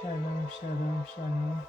Shalom, shalom, shalom.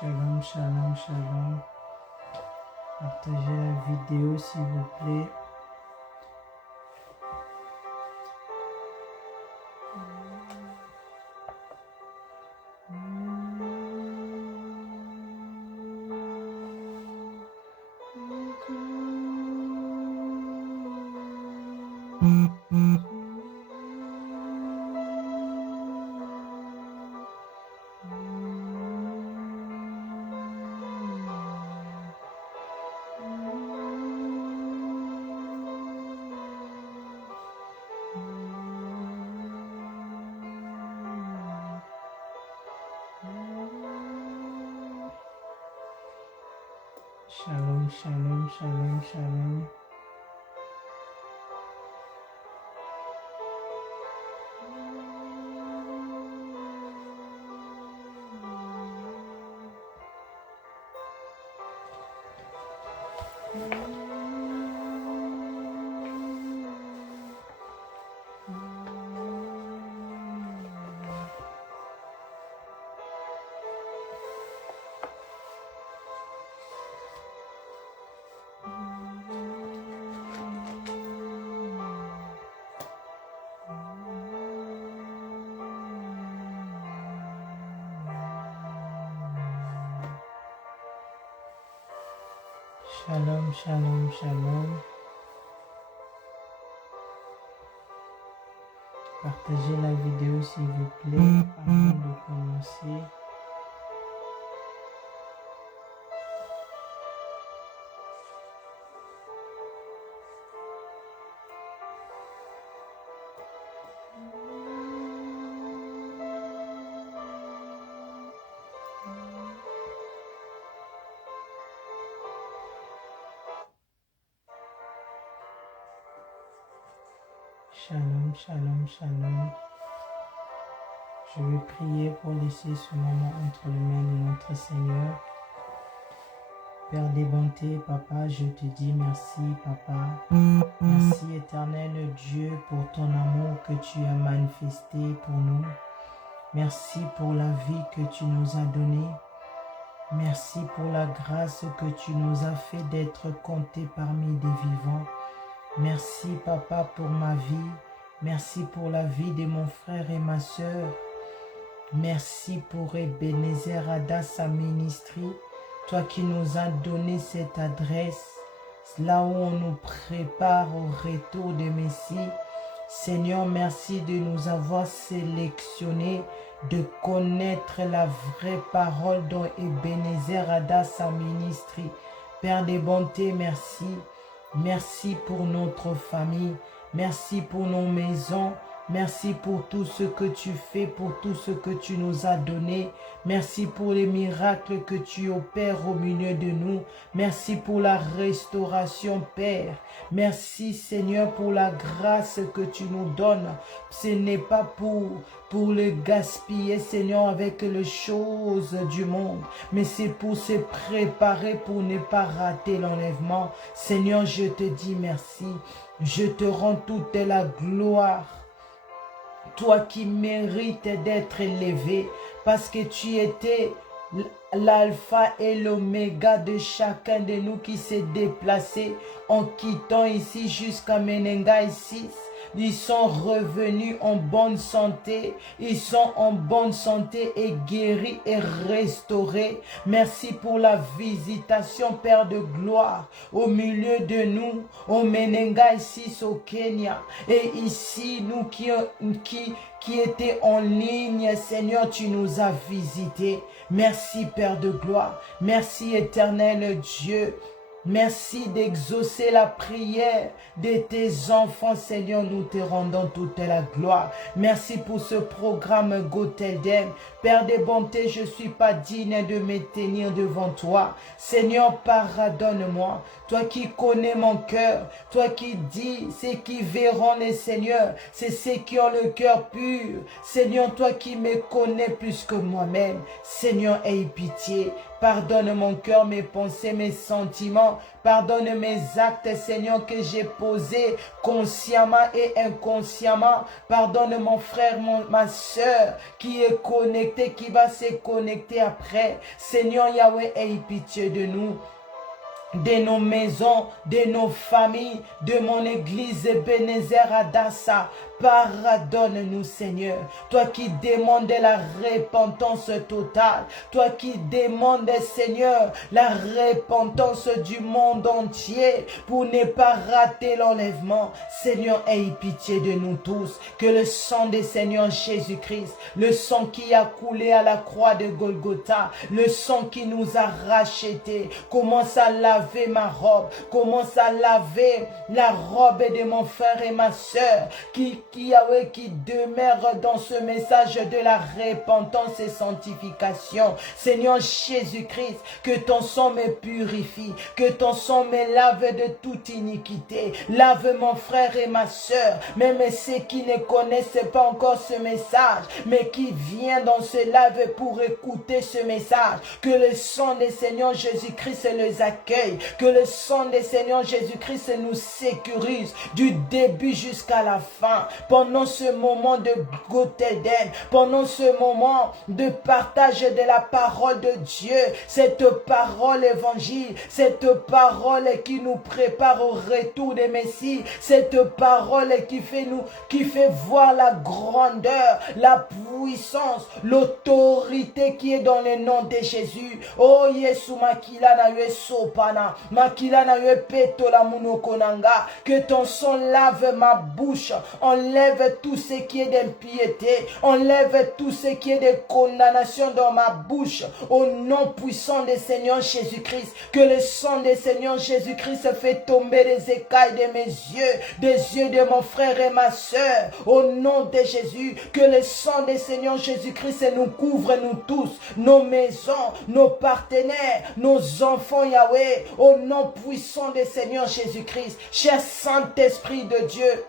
Shalom, shalom, shalom. Partagez la vidéo s'il vous plaît. Shalom, shalom, shalom, shalom. Shalom, shalom, shalom. Partagez la vidéo s'il vous plaît avant de commencer. Shalom, shalom, shalom. Je vais prier pour laisser ce moment entre les mains de notre Seigneur. Père des bontés, Papa, je te dis merci, Papa. Merci, éternel Dieu, pour ton amour que tu as manifesté pour nous. Merci pour la vie que tu nous as donnée. Merci pour la grâce que tu nous as fait d'être comptés parmi des vivants. Merci, Papa, pour ma vie. Merci pour la vie de mon frère et ma sœur. Merci pour Ebenezer Adassa Ministry. Toi qui nous as donné cette adresse, là où on nous prépare au retour de Messie. Seigneur, merci de nous avoir sélectionnés, de connaître la vraie parole dans Ebenezer Adassa Ministry. Père des bontés, merci. Merci pour notre famille. Merci pour nos maisons. Merci pour tout ce que tu fais, pour tout ce que tu nous as donné. Merci pour les miracles que tu opères au milieu de nous. Merci pour la restauration, Père. Merci, Seigneur, pour la grâce que tu nous donnes. Ce n'est pas pour le gaspiller, Seigneur, avec les choses du monde, mais c'est pour se préparer pour ne pas rater l'enlèvement. Seigneur, je te dis merci. Je te rends toute la gloire. Toi qui mérites d'être élevé, parce que tu étais l'alpha et l'oméga de chacun de nous qui s'est déplacé en quittant ici jusqu'à Menengai 6. Ils sont revenus en bonne santé. Ils sont en bonne santé et guéris et restaurés. Merci pour la visitation, Père de gloire, au milieu de nous, au Menengai 6 au Kenya. Et ici, nous qui étaient en ligne, Seigneur, tu nous as visités. Merci, Père de gloire. Merci, éternel Dieu. Merci d'exaucer la prière de tes enfants, Seigneur. Nous te rendons toute la gloire. Merci pour ce programme Goteldem. Père des bontés, je ne suis pas digne de me tenir devant toi. Seigneur, pardonne-moi. Toi qui connais mon cœur, toi qui dis, ceux qui verront le Seigneur, c'est ceux qui ont le cœur pur. Seigneur, toi qui me connais plus que moi-même. Seigneur, aie pitié. Pardonne mon cœur, mes pensées, mes sentiments. Pardonne mes actes, Seigneur, que j'ai posés consciemment et inconsciemment. Pardonne mon frère, ma soeur qui est connecté, qui va se connecter après. Seigneur Yahweh, aie pitié de nous, de nos maisons, de nos familles, de mon église Ebenezer Adassa. Pardonne-nous, Seigneur. Toi qui demandes la repentance totale. Toi qui demandes, Seigneur, la repentance du monde entier pour ne pas rater l'enlèvement. Seigneur, aie pitié de nous tous. Que le sang du Seigneur Jésus-Christ, le sang qui a coulé à la croix de Golgotha, le sang qui nous a rachetés, commence à laver ma robe, commence à laver la robe de mon frère et ma soeur qui demeure dans ce message de la repentance et sanctification. Seigneur Jésus-Christ, que ton sang me purifie, que ton sang me lave de toute iniquité. Lave mon frère et ma soeur, même ceux qui ne connaissent pas encore ce message, mais qui viennent dans ce live pour écouter ce message. Que le sang du Seigneur Jésus-Christ les accueille, que le sang du Seigneur Jésus-Christ nous sécurise du début jusqu'à la fin. Pendant ce moment de Goteldem, pendant ce moment de partage de la parole de Dieu, cette parole évangile, cette parole qui nous prépare au retour des Messie, cette parole qui fait voir la grandeur, la puissance, l'autorité qui est dans le nom de Jésus. Oh Yesu makila na yue sopana, makila na yue peto la munokonanga, que ton sang lave ma bouche, enlève tout ce qui est d'impiété, enlève tout ce qui est de condamnation dans ma bouche, au nom puissant du Seigneur Jésus-Christ. Que le sang du Seigneur Jésus-Christ fait tomber les écailles de mes yeux, des yeux de mon frère et ma soeur, au nom de Jésus. Que le sang du Seigneur Jésus-Christ nous couvre, nous tous, nos maisons, nos partenaires, nos enfants, Yahweh, au nom puissant du Seigneur Jésus-Christ. Cher Saint-Esprit de Dieu,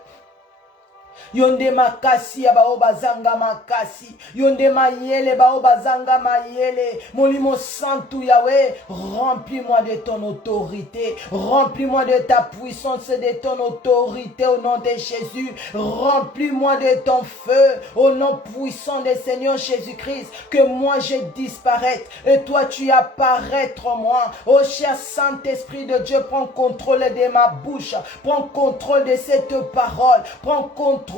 yonde makasi ya baoba zanga makasi, yonde mayele baoba zanga mayele. Molimo Santo Yahweh, remplis-moi de ton autorité, remplis-moi de ta puissance, de ton autorité au nom de Jésus. Remplis-moi de ton feu au nom puissant du Seigneur Jésus-Christ. Que moi je disparaisse et toi tu apparaître en moi. Oh cher Saint-Esprit de Dieu, prends contrôle de ma bouche, prends contrôle de cette parole, prends contrôle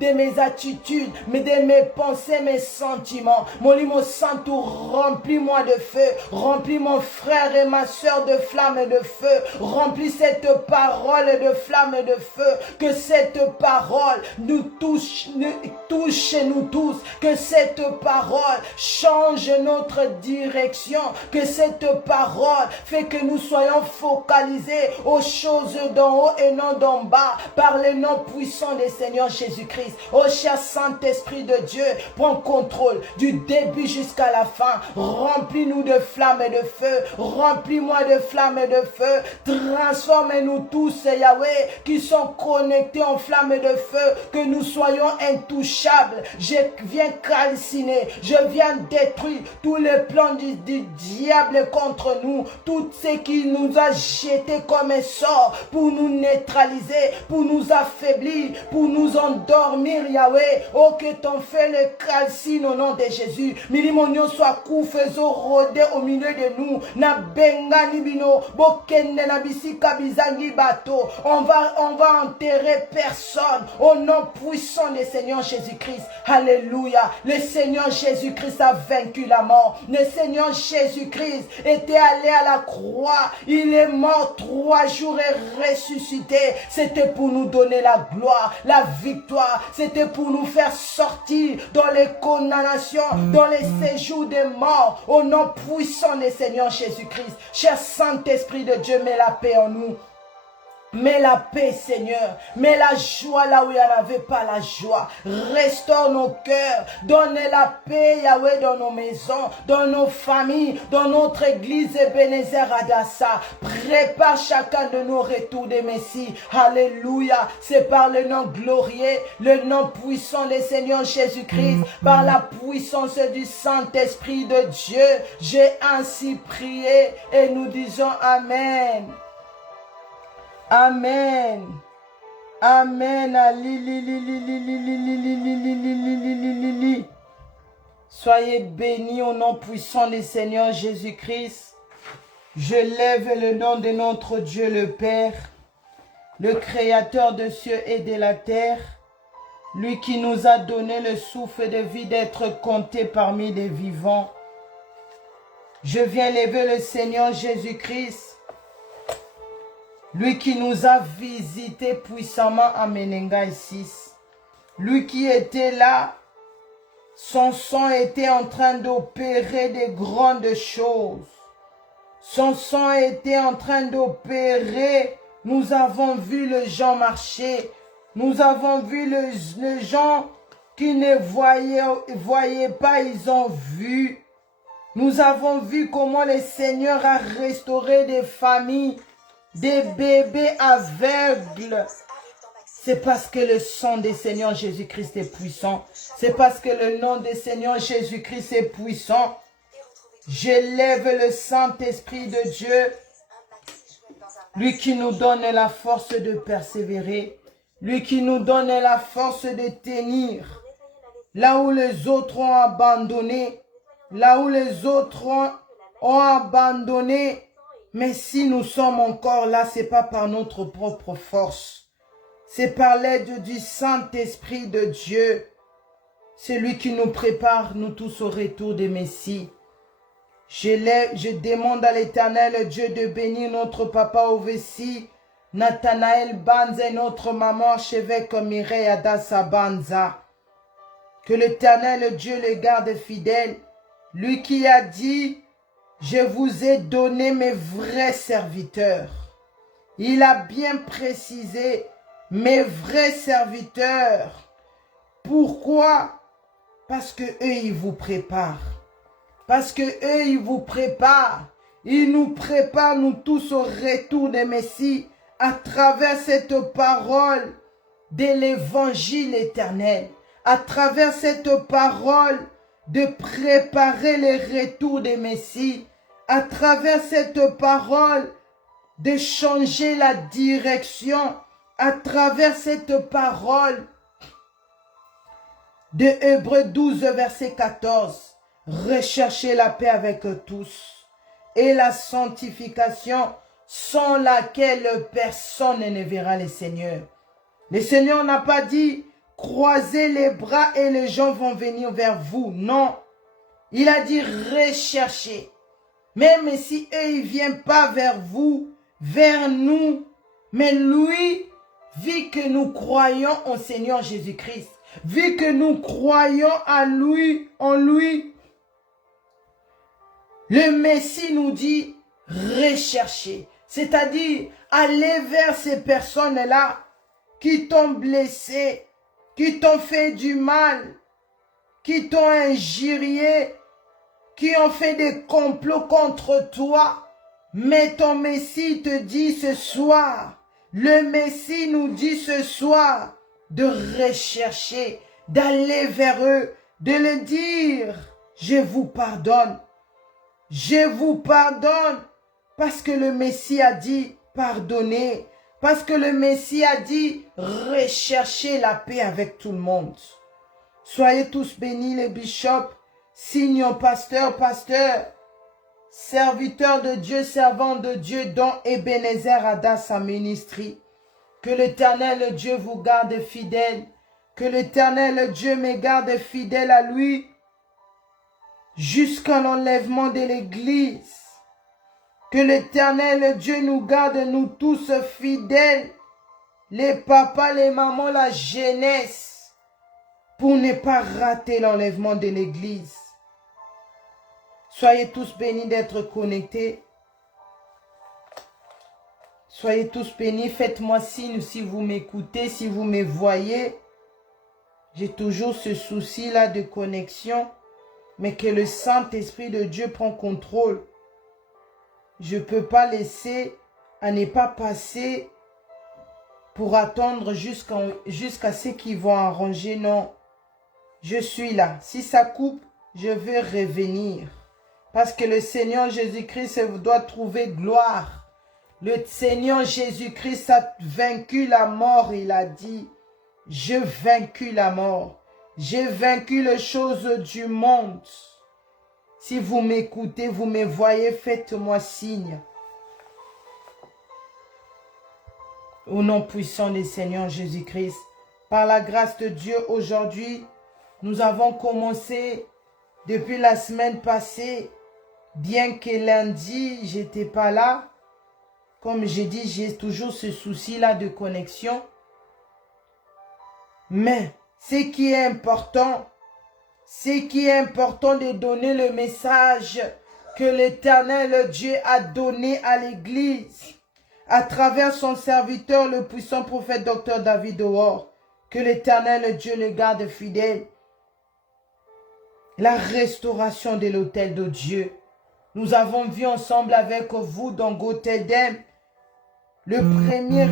de mes attitudes, mais de mes pensées, mes sentiments. Molimo Santo, remplis-moi de feu, remplis mon frère et ma soeur de flamme et de feu, remplis cette parole de flamme et de feu, que cette parole nous touche nous tous, que cette parole change notre direction, que cette parole fait que nous soyons focalisés aux choses d'en haut et non d'en bas, par le nom puissant du Seigneur Jésus. Jésus-Christ. Oh cher Saint-Esprit de Dieu, prends contrôle du début jusqu'à la fin. Remplis-nous de flammes et de feu. Remplis-moi de flammes et de feu. Transforme-nous tous, Yahweh, qui sont connectés en flammes et de feu. Que nous soyons intouchables. Je viens calciner. Je viens détruire tous les plans du diable contre nous. Tout ce qui nous a jetés comme un sort pour nous neutraliser, pour nous affaiblir, pour nous endormir, Yahweh. Oh, que ton feu le calcine au nom de Jésus. Milimonio soit faisons rôder au milieu de nous. Na benga nibino, bokende na bisika bizangi bato. On va enterrer personne au nom puissant du Seigneur Jésus-Christ. Alléluia. Le Seigneur Jésus-Christ a vaincu la mort. Le Seigneur Jésus-Christ était allé à la croix. Il est mort 3 jours et ressuscité. C'était pour nous donner la gloire, la victoire. C'était pour nous faire sortir dans les condamnations, dans les séjours des morts. Au nom puissant du Seigneur Jésus-Christ. Cher Saint-Esprit de Dieu, mets la paix en nous. Mets la paix, Seigneur. Mets la joie là où il n'y en avait pas la joie. Restaure nos cœurs. Donne la paix, Yahweh, dans nos maisons, dans nos familles, dans notre église Ebenezer Adassa. Prépare chacun de nos retours des Messies. Alléluia. C'est par le nom glorieux, le nom puissant du Seigneur Jésus-Christ, par la puissance du Saint-Esprit de Dieu. J'ai ainsi prié et nous disons Amen. Amen. Amen. Soyez bénis au nom puissant du Seigneur Jésus-Christ. Je lève le nom de notre Dieu le Père, le Créateur de cieux et de la terre, lui qui nous a donné le souffle de vie d'être compté parmi les vivants. Je viens lever le Seigneur Jésus-Christ, lui qui nous a visités puissamment à Menengai 6. Lui qui était là, son sang était en train d'opérer de grandes choses. Son sang était en train d'opérer. Nous avons vu les gens marcher. Nous avons vu les gens qui ne voyaient pas, ils ont vu. Nous avons vu comment le Seigneur a restauré des familles, des bébés aveugles. C'est parce que le sang du Seigneur Jésus-Christ est puissant. C'est parce que le nom du Seigneur Jésus-Christ est puissant. Je lève le Saint-Esprit de Dieu, lui qui nous donne la force de persévérer, lui qui nous donne la force de tenir. Là où les autres ont abandonné, là où les autres ont abandonné, mais si nous sommes encore là, ce n'est pas par notre propre force. C'est par l'aide du Saint-Esprit de Dieu. C'est lui qui nous prépare, nous tous, au retour des Messies. Je demande à l'Éternel Dieu de bénir notre papa Ovessi, Nathanaël Banza et notre maman archevêque Mireille Adassa Banza. Que l'Éternel Dieu les garde fidèles. Lui qui a dit, je vous ai donné mes vrais serviteurs. Il a bien précisé, mes vrais serviteurs. Pourquoi? Parce que eux, ils vous préparent. Parce que eux, ils vous préparent. Ils nous préparent, nous tous, au retour des Messies, à travers cette parole de l'évangile éternel. À travers cette parole de préparer le retour des Messies. À travers cette parole de changer la direction. À travers cette parole de Hébreux 12, verset 14. Recherchez la paix avec tous et la sanctification sans laquelle personne ne verra le Seigneur. Le Seigneur n'a pas dit croisez les bras et les gens vont venir vers vous. Non, il a dit recherchez. Même si eux ils ne viennent pas vers vous, vers nous, mais lui, vu que nous croyons au Seigneur Jésus-Christ, vu que nous croyons en lui, le Messie nous dit rechercher, c'est-à-dire aller vers ces personnes-là qui t'ont blessé, qui t'ont fait du mal, qui t'ont injurié, qui ont fait des complots contre toi. Mais ton Messie te dit ce soir, le Messie nous dit ce soir de rechercher, d'aller vers eux, de le dire, je vous pardonne. Je vous pardonne parce que le Messie a dit pardonnez, parce que le Messie a dit recherchez la paix avec tout le monde. Soyez tous bénis les bishops, signons pasteur, serviteur de Dieu, servant de Dieu, dont Ebenezer Adassa Ministry. Que l'Éternel Dieu vous garde fidèle, que l'Éternel Dieu me garde fidèle à lui, jusqu'à l'enlèvement de l'Église. Que l'Éternel Dieu nous garde, nous tous fidèles, les papas, les mamans, la jeunesse, pour ne pas rater l'enlèvement de l'Église. Soyez tous bénis d'être connectés. Soyez tous bénis. Faites-moi signe si vous m'écoutez, si vous me voyez. J'ai toujours ce souci-là de connexion. Mais que le Saint-Esprit de Dieu prend contrôle. Je ne peux pas laisser à ne pas passer pour attendre jusqu'à ce qu'ils vont arranger. Non, je suis là. Si ça coupe, je vais revenir. Parce que le Seigneur Jésus-Christ doit trouver gloire. Le Seigneur Jésus-Christ a vaincu la mort. Il a dit, j'ai vaincu la mort. J'ai vaincu les choses du monde. Si vous m'écoutez, vous me voyez, faites-moi signe. Au nom puissant du Seigneur Jésus-Christ, par la grâce de Dieu, aujourd'hui, nous avons commencé depuis la semaine passée, bien que lundi, je n'étais pas là. Comme j'ai dit, j'ai toujours ce souci-là de connexion. Mais ce qui est important de donner le message que l'Éternel Dieu a donné à l'Église à travers son serviteur, le puissant prophète Dr. David O'Or. Que l'Éternel Dieu le garde fidèle. La restauration de l'autel de Dieu. Nous avons vu ensemble avec vous dans Goteldem le premier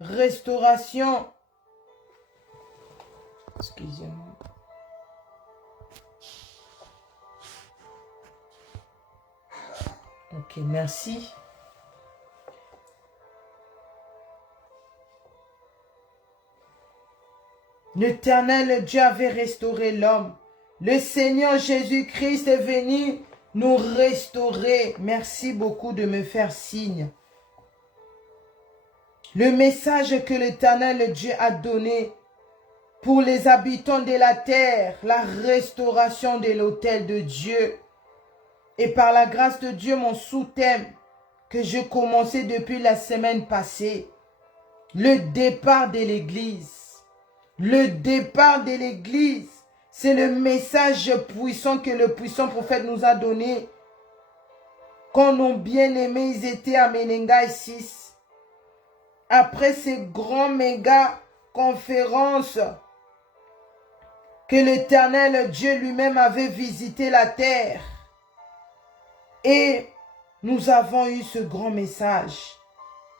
restauration. Excusez-moi. Ok, merci. L'Éternel Dieu avait restauré l'homme. Le Seigneur Jésus-Christ est venu nous restaurer. Merci beaucoup de me faire signe. Le message que l'Éternel Dieu a donné pour les habitants de la terre, la restauration de l'autel de Dieu. Et par la grâce de Dieu, mon sous-thème que j'ai commencé depuis la semaine passée, le départ de l'Église. Le départ de l'Église, c'est le message puissant que le puissant prophète nous a donné. Quand nos bien-aimés, ils étaient à Menengai 6. Après ces grands méga conférences que l'Éternel Dieu lui-même avait visité la terre. Et nous avons eu ce grand message.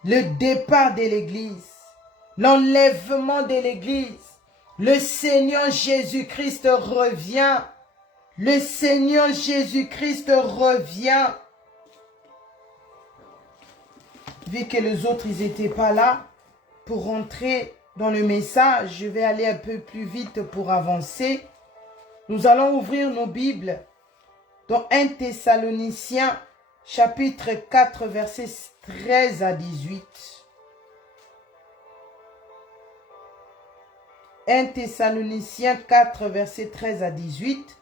Le départ de l'Église. L'enlèvement de l'Église. Le Seigneur Jésus-Christ revient. Le Seigneur Jésus-Christ revient. Vu que les autres, ils n'étaient pas là pour rentrer dans le message, je vais aller un peu plus vite pour avancer. Nous allons ouvrir nos Bibles dans 1 Thessaloniciens, chapitre 4, versets 13 à 18. 1 Thessaloniciens 4, versets 13 à 18.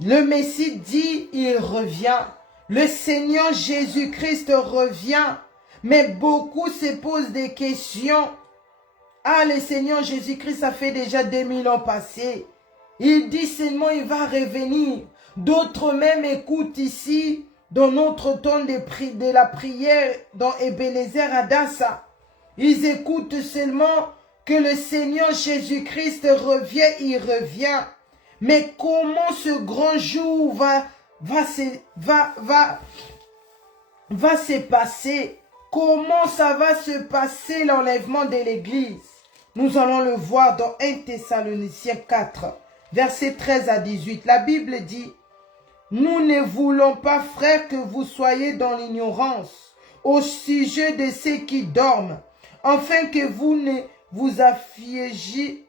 Le Messie dit, il revient. Le Seigneur Jésus-Christ revient. Mais beaucoup se posent des questions. Ah, le Seigneur Jésus-Christ, ça fait déjà 2000 ans passés. Il dit seulement, il va revenir. D'autres même écoutent ici, dans notre temps de la prière, dans Ebenezer Adassa. Ils écoutent seulement que le Seigneur Jésus-Christ revient, il revient. Mais comment ce grand jour va se passer? Comment ça va se passer l'enlèvement de l'Église? Nous allons le voir dans 1 Thessaloniciens 4, versets 13 à 18. La Bible dit, « Nous ne voulons pas, frères, que vous soyez dans l'ignorance au sujet de ceux qui dorment, afin que vous ne vous affligiez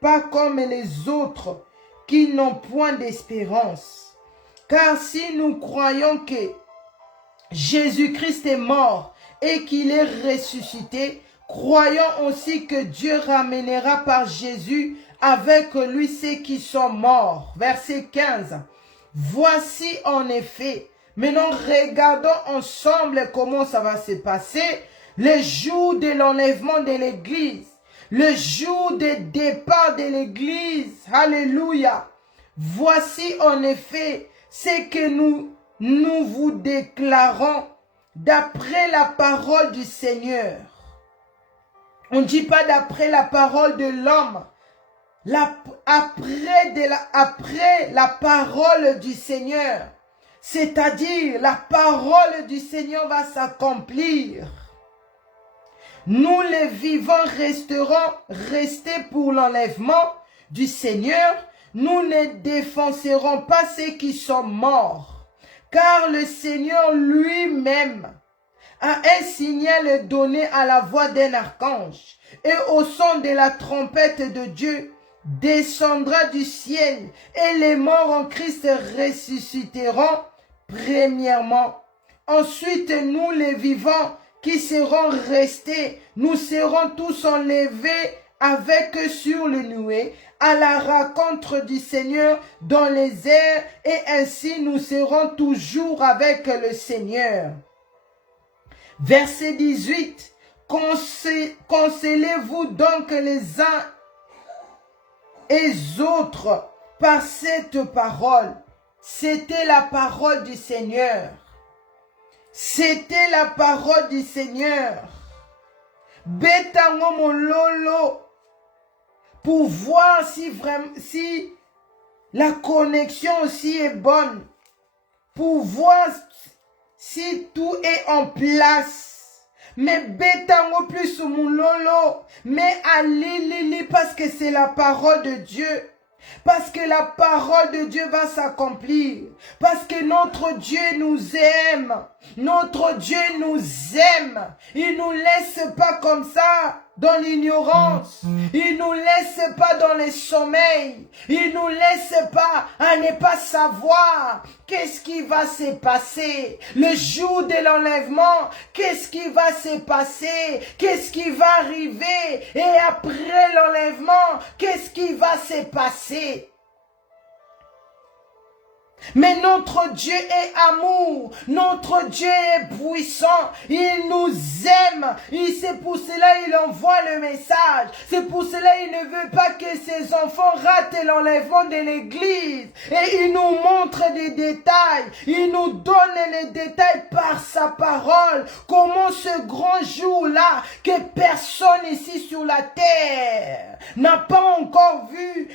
pas comme les autres qui n'ont point d'espérance. Car si nous croyons que Jésus-Christ est mort et qu'il est ressuscité, croyons aussi que Dieu ramènera par Jésus avec lui ceux qui sont morts. » Verset 15. Voici en effet, maintenant regardons ensemble comment ça va se passer, le jour de l'enlèvement de l'Église, le jour de départ de l'Église. Alléluia. Voici en effet ce que nous vous déclarons d'après la parole du Seigneur. On ne dit pas d'après la parole de l'homme. Après la parole du Seigneur. C'est-à-dire, la parole du Seigneur va s'accomplir. Nous les vivants restés pour l'enlèvement du Seigneur. Nous ne défoncerons pas ceux qui sont morts. Car le Seigneur lui-même a un signal donné à la voix d'un archange, et au son de la trompette de Dieu descendra du ciel, et les morts en Christ ressusciteront premièrement. Ensuite, nous les vivants qui serons restés, nous serons tous enlevés avec eux sur le nuée, à la rencontre du Seigneur dans les airs, et ainsi nous serons toujours avec le Seigneur. Verset 18. Consolez-vous donc les uns et autres par cette parole. C'était la parole du Seigneur. C'était la parole du Seigneur. Betango mololo, pour voir si la connexion aussi est bonne, pour voir si tout est en place. Mais betango plus mon lolo, mais allez parce que c'est la parole de Dieu. Parce que la parole de Dieu va s'accomplir. Parce que notre Dieu nous aime. Notre Dieu nous aime. Il ne nous laisse pas comme ça dans l'ignorance. Il ne nous laisse pas dans le sommeil. Il ne nous laisse pas à ne pas savoir qu'est-ce qui va se passer. Le jour de l'enlèvement, qu'est-ce qui va se passer? Qu'est-ce qui va arriver? Et après l'enlèvement, qu'est-ce qui va se passer? Mais notre Dieu est amour, notre Dieu est puissant, il nous aime, et c'est pour cela qu'il envoie le message, c'est pour cela qu'il ne veut pas que ses enfants ratent l'enlèvement de l'Église, et il nous montre des détails, il nous donne les détails par sa parole, comment ce grand jour-là, que personne ici sur la terre n'a pas encore vu,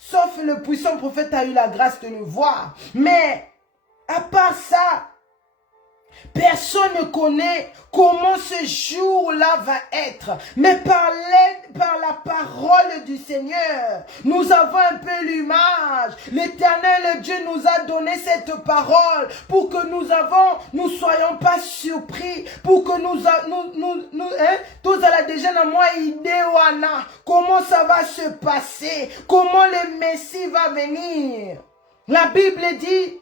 sauf le puissant prophète a eu la grâce de le voir. Mais, à part ça, personne ne connaît comment ce jour-là va être. Mais par la parole du Seigneur, nous avons un peu l'image. L'Éternel Dieu nous a donné cette parole pour que nous soyons pas surpris, pour que tous à la déjà dans moi idée comment ça va se passer, comment le Messie va venir. La Bible dit,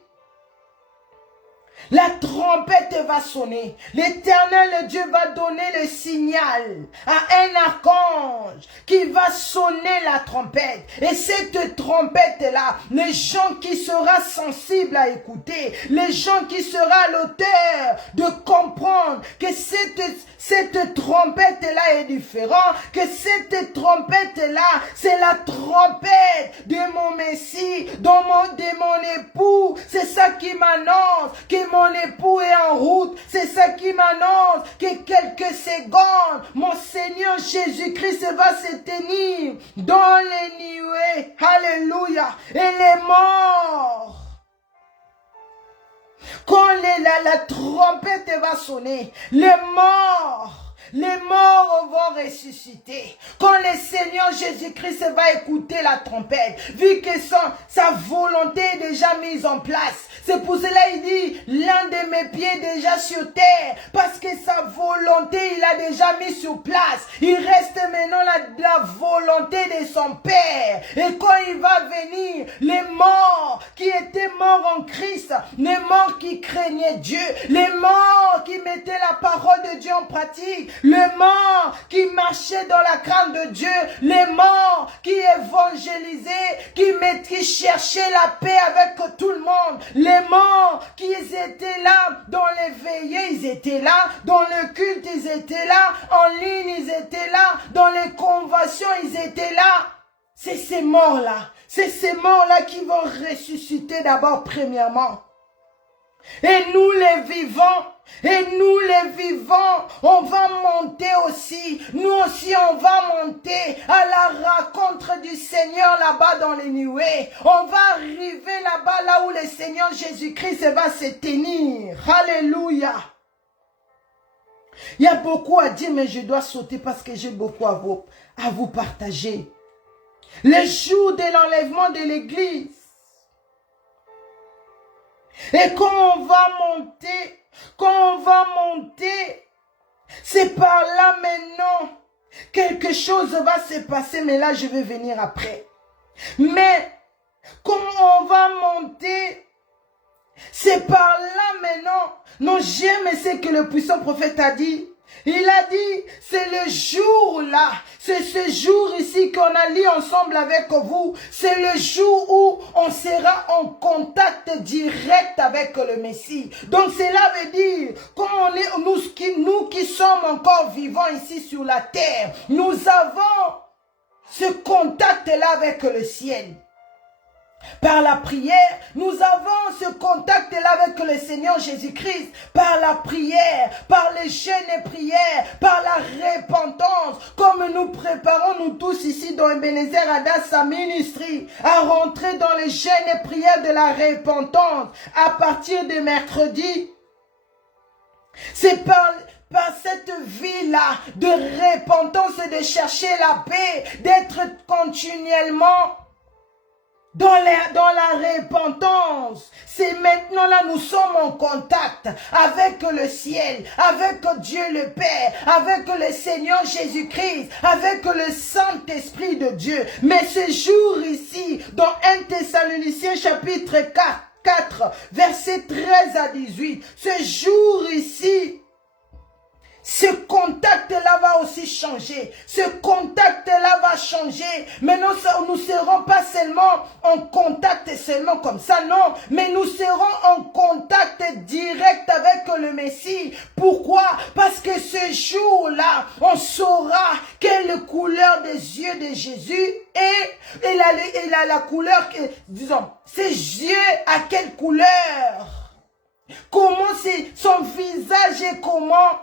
la trompette va sonner. L'Éternel Dieu va donner le signal à un archange qui va sonner la trompette. Et cette trompette-là, les gens qui seront sensibles à écouter, les gens qui seront à l'auteur de comprendre que cette trompette-là est différente, que cette trompette-là, c'est la trompette de mon Messie, de mon époux. C'est ça qui m'annonce que mon époux est en route. C'est ça qui m'annonce que quelques secondes, mon Seigneur Jésus-Christ va se tenir dans les nuées. Alléluia. Et les morts, quand la trompette va sonner, les morts vont ressusciter. Quand le Seigneur Jésus-Christ va écouter la trompette, vu que sa volonté est déjà mise en place. C'est pour cela il dit, l'un de mes pieds est déjà sur terre, parce que sa volonté, il a déjà mis sur place. Il reste maintenant la volonté de son Père. Et quand il va venir, les morts qui étaient morts en Christ, les morts qui craignaient Dieu, les morts qui mettaient la parole de Dieu en pratique, les morts qui marchaient dans la crainte de Dieu, les morts qui évangélisaient, qui cherchaient la paix avec tout le monde, les morts qui étaient là dans les veillées, ils étaient là, dans le culte, ils étaient là, en ligne, ils étaient là, dans les conventions, ils étaient là. C'est ces morts-là qui vont ressusciter d'abord premièrement. Et nous les vivants, on va monter aussi. Nous aussi, on va monter à la rencontre du Seigneur là-bas dans les nuées. On va arriver là-bas, là où le Seigneur Jésus-Christ va se tenir. Alléluia. Il y a beaucoup à dire, mais je dois sauter parce que j'ai beaucoup à vous partager. Le jour de l'enlèvement de l'église. Et quand on va monter, c'est par là maintenant, quelque chose va se passer, mais là je vais venir après. Mais, quand on va monter, c'est par là maintenant, non, j'aime ce que le puissant prophète a dit. Il a dit, c'est le jour là, c'est ce jour ici qu'on a lu ensemble avec vous, c'est le jour où on sera en contact direct avec le Messie. Donc cela veut dire, quand on est, nous qui sommes encore vivants ici sur la terre, nous avons ce contact là avec le ciel. Par la prière, nous avons ce contact-là avec le Seigneur Jésus-Christ. Par la prière, par les jeûnes et prières, par la repentance. Comme nous préparons, nous tous ici dans Ebenezer Adassa Ministry, à rentrer dans les jeûnes et prières de la repentance. À partir de mercredi, c'est par cette vie-là de repentance et de chercher la paix, d'être continuellement dans la repentance. C'est maintenant là nous sommes en contact avec le ciel, avec Dieu le Père, avec le Seigneur Jésus-Christ, avec le Saint-Esprit de Dieu. Mais ce jour ici, dans 1 Thessaloniciens chapitre 4, versets 13 à 18, ce jour ici, ce contact-là va aussi changer. Ce contact-là va changer. Mais nous ne serons pas seulement en contact seulement comme ça, non. Mais nous serons en contact direct avec le Messie. Pourquoi? Parce que ce jour-là, on saura quelle couleur des yeux de Jésus est. Il a la couleur, disons, ses yeux à quelle couleur? Comment c'est son visage et comment?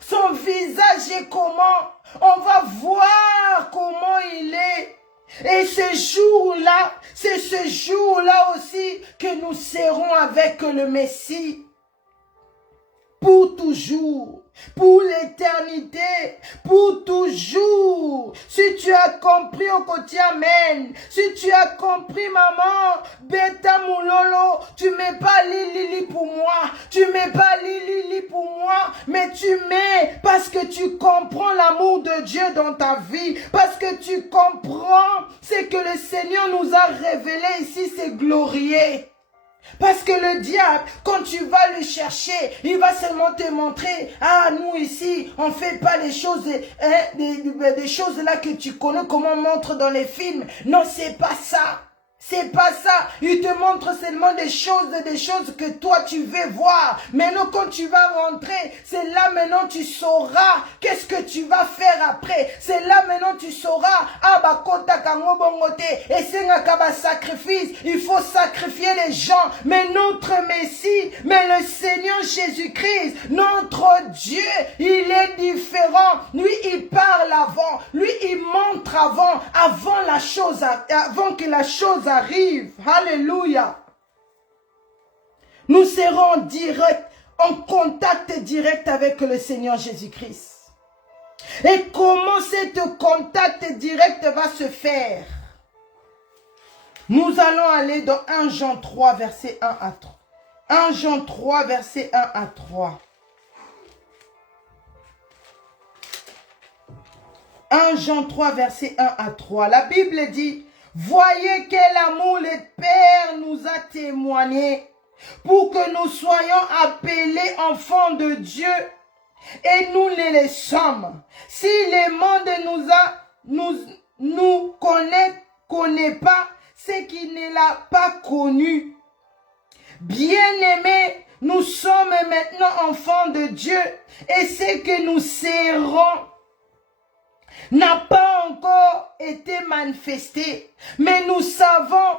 Son visage est comment? On va voir comment il est. Et ce jour-là, c'est ce jour-là aussi que nous serons avec le Messie. Pour toujours, pour l'éternité, pour toujours. Si tu as compris au côté, amen. Si tu as compris, maman, bêta moulolo, tu mets pas li pour moi. Tu mets pas li pour moi, mais tu mets parce que tu comprends l'amour de Dieu dans ta vie. Parce que tu comprends ce que le Seigneur nous a révélé ici, c'est glorieux. Parce que le diable, quand tu vas le chercher, il va seulement te montrer, ah, nous ici, on ne fait pas les choses, des choses là que tu connais, comment on montre dans les films. Non, c'est pas ça. C'est pas ça. Il te montre seulement des choses que toi tu veux voir. Maintenant quand tu vas rentrer, c'est là maintenant tu sauras qu'est-ce que tu vas faire après. C'est là maintenant tu sauras. Ah bah kota kango bongote. Et c'est un sacrifice. Il faut sacrifier les gens. Mais notre Messie, mais le Seigneur Jésus-Christ, notre Dieu, il est différent. Lui, il parle avant. Lui, il montre avant que la chose arrive. Alléluia. Nous serons en contact direct avec le Seigneur Jésus-Christ. Et comment ce contact direct va se faire? Nous allons aller dans 1 Jean 3, verset 1 à 3. 1 Jean 3, verset 1 à 3. 1 Jean 3, verset 1 à 3. La Bible dit, « Voyez quel amour le Père nous a témoigné pour que nous soyons appelés enfants de Dieu. Et nous les sommes. Si le monde nous connaît pas, c'est qu'il ne l'a pas connu. Bien-aimés, nous sommes maintenant enfants de Dieu et ce que nous serons n'a pas encore été manifesté. Mais nous savons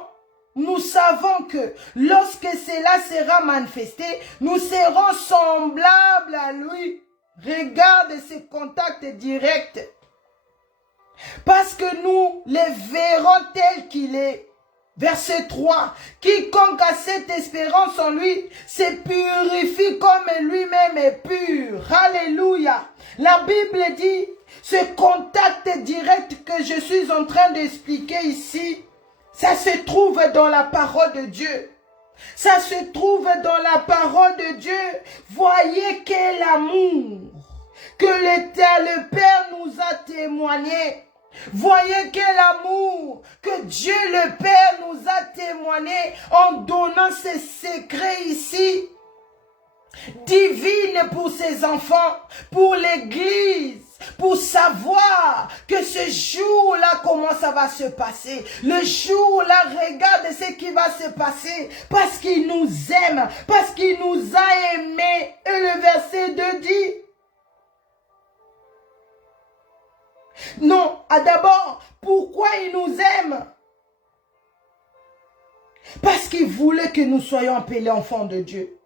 que lorsque cela sera manifesté, nous serons semblables à lui. Regarde ce contact direct. Parce que nous les verrons tel qu'il est. Verset 3. Quiconque a cette espérance en lui se purifie comme lui-même est pur. Alléluia. La Bible dit, ce contact direct que je suis en train d'expliquer ici, ça se trouve dans la parole de Dieu. Ça se trouve dans la parole de Dieu. Voyez quel amour que le Père nous a témoigné. Voyez quel amour que Dieu le Père nous a témoigné en donnant ses secrets ici. Divine pour ses enfants, pour l'Église, pour savoir que ce jour-là, comment ça va se passer. Le jour-là, regarde ce qui va se passer. Parce qu'il nous aime, parce qu'il nous a aimés. Et le verset 2 dit, non, d'abord, pourquoi il nous aime? Parce qu'il voulait que nous soyons appelés enfants de Dieu.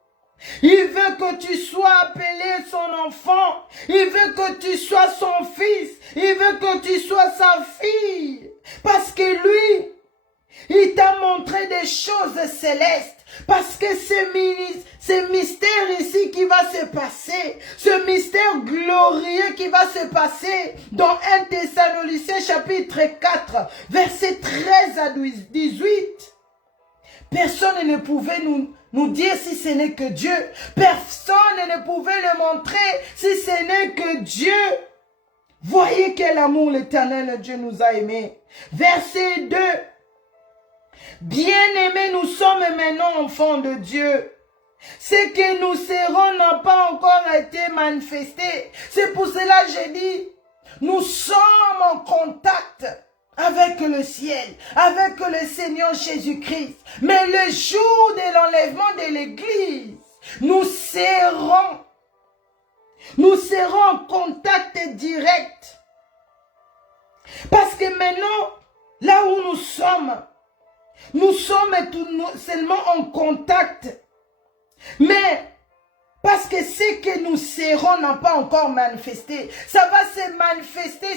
Il veut que tu sois appelé son enfant. Il veut que tu sois son fils. Il veut que tu sois sa fille. Parce que lui, il t'a montré des choses célestes. Parce que ce mystère ici qui va se passer, ce mystère glorieux qui va se passer dans 1 Thessaloniciens chapitre 4, verset 13 à 18. Personne ne pouvait nous dire si ce n'est que Dieu. Personne ne pouvait le montrer si ce n'est que Dieu. Voyez quel amour l'Éternel Dieu nous a aimés. Verset 2. Bien-aimés, nous sommes maintenant enfants de Dieu. Ce que nous serons n'a pas encore été manifesté. C'est pour cela que j'ai dit, nous sommes en contact avec le ciel, avec le Seigneur Jésus-Christ. Mais le jour de l'enlèvement de l'Église, nous serons en contact direct. Parce que maintenant, là où nous sommes seulement en contact. Mais parce que ce que nous serons n'a pas encore manifesté. Ça va se manifester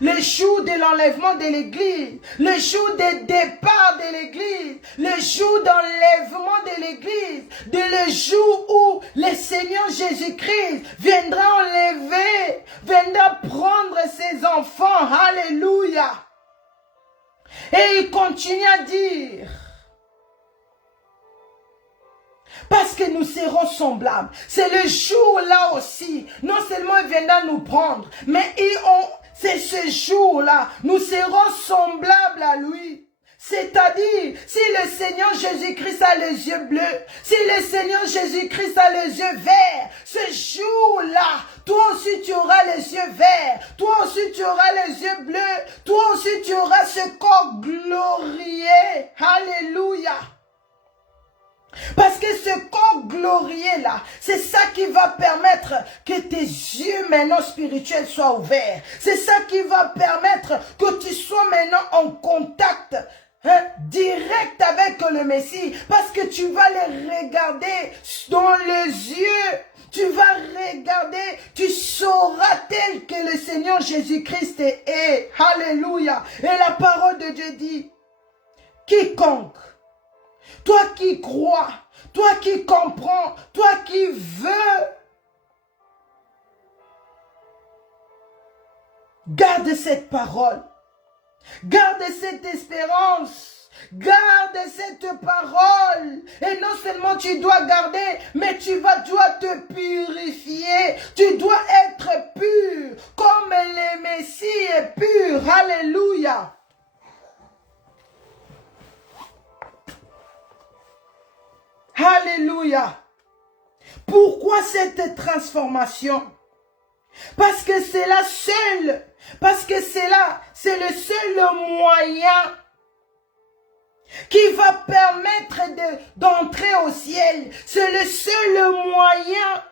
le jour de l'enlèvement de l'Église, le jour du départ de l'Église, le jour d'enlèvement de l'Église, le jour où le Seigneur Jésus-Christ viendra enlever, viendra prendre ses enfants. Alléluia. Et il continue à dire, parce que nous serons semblables. C'est le jour-là aussi. Non seulement il viendra nous prendre, mais c'est ce jour-là. Nous serons semblables à lui. C'est-à-dire, si le Seigneur Jésus-Christ a les yeux bleus, si le Seigneur Jésus-Christ a les yeux verts, ce jour-là, toi aussi tu auras les yeux verts, toi aussi tu auras les yeux bleus, toi aussi tu auras ce corps glorieux. Alléluia. Parce que ce corps glorieux là, c'est ça qui va permettre que tes yeux maintenant spirituels soient ouverts. C'est ça qui va permettre que tu sois maintenant en contact direct avec le Messie. Parce que tu vas les regarder dans les yeux. Tu vas regarder, tu sauras tel que le Seigneur Jésus-Christ est. Alléluia. Et la parole de Dieu dit, quiconque, toi qui crois, toi qui comprends, toi qui veux, garde cette parole, garde cette espérance, garde cette parole. Et non seulement tu dois garder, mais tu dois te purifier, tu dois être pur, comme le Messie est pur. Alléluia. Alléluia. Pourquoi cette transformation? Parce que c'est la seule, parce que c'est le seul moyen qui va permettre d'entrer au ciel. C'est le seul moyen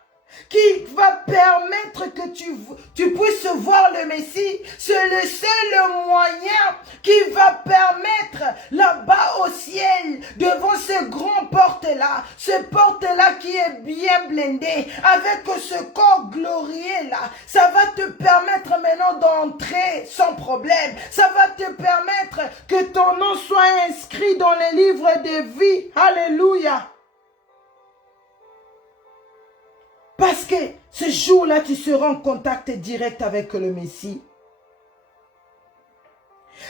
qui va permettre que tu puisses voir le Messie. C'est le seul moyen qui va permettre là-bas au ciel, devant ce grand porte-là, ce porte-là qui est bien blindé, avec ce corps glorieux-là, ça va te permettre maintenant d'entrer sans problème. Ça va te permettre que ton nom soit inscrit dans le livre de vie. Alléluia. Parce que ce jour-là, tu seras en contact direct avec le Messie.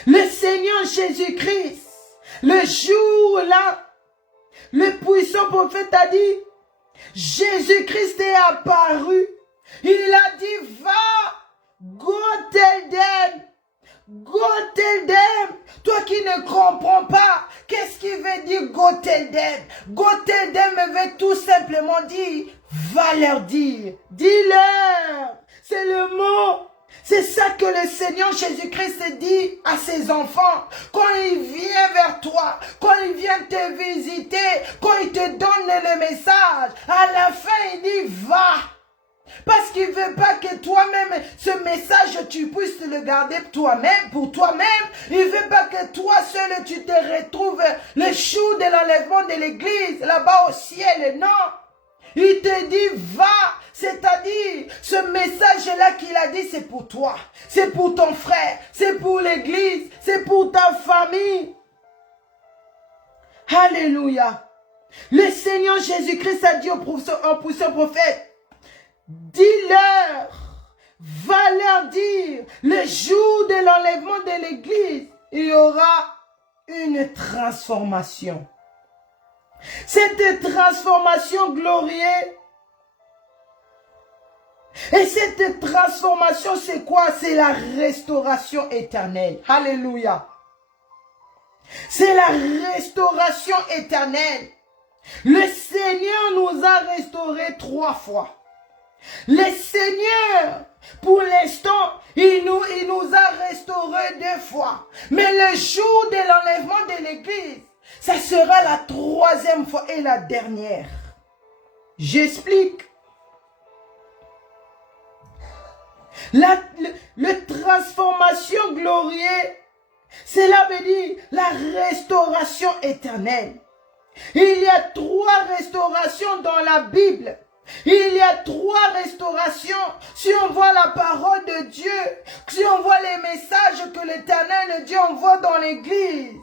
Le Seigneur Jésus-Christ, le jour-là, le puissant prophète a dit, Jésus-Christ est apparu. Il a dit, va, go tell them. Go tell them. Toi qui ne comprends pas, qu'est-ce qui veut dire go tell them? Go tell them veut tout simplement dire, va leur dire, dis-leur. C'est le mot. C'est ça que le Seigneur Jésus-Christ dit à ses enfants. Quand il vient vers toi, quand il vient te visiter, quand il te donne le message, à la fin il dit, va. Parce qu'il ne veut pas que toi-même, ce message, tu puisses le garder toi-même, pour toi-même. Il ne veut pas que toi seul, tu te retrouves le chou de l'enlèvement de l'église, là-bas au ciel. Non. Il te dit, va. C'est-à-dire, ce message-là qu'il a dit, c'est pour toi. C'est pour ton frère. C'est pour l'église. C'est pour ta famille. Alléluia. Le Seigneur Jésus-Christ a dit au puissant prophète, dis-leur, va leur dire, le jour de l'enlèvement de l'église, il y aura une transformation. Cette transformation glorieuse. Et cette transformation, c'est quoi? C'est la restauration éternelle. Alléluia. C'est la restauration éternelle. Le Seigneur nous a restaurés 3 fois. Le Seigneur, pour l'instant, il nous a restaurés 2 fois. Mais le jour de l'enlèvement de l'église, ça sera la 3e fois et la dernière. J'explique. La transformation glorieuse, cela veut dire la restauration éternelle. Il y a 3 restaurations dans la Bible. Il y a 3 restaurations. Si on voit la parole de Dieu, si on voit les messages que l'Éternel Dieu envoie dans l'église,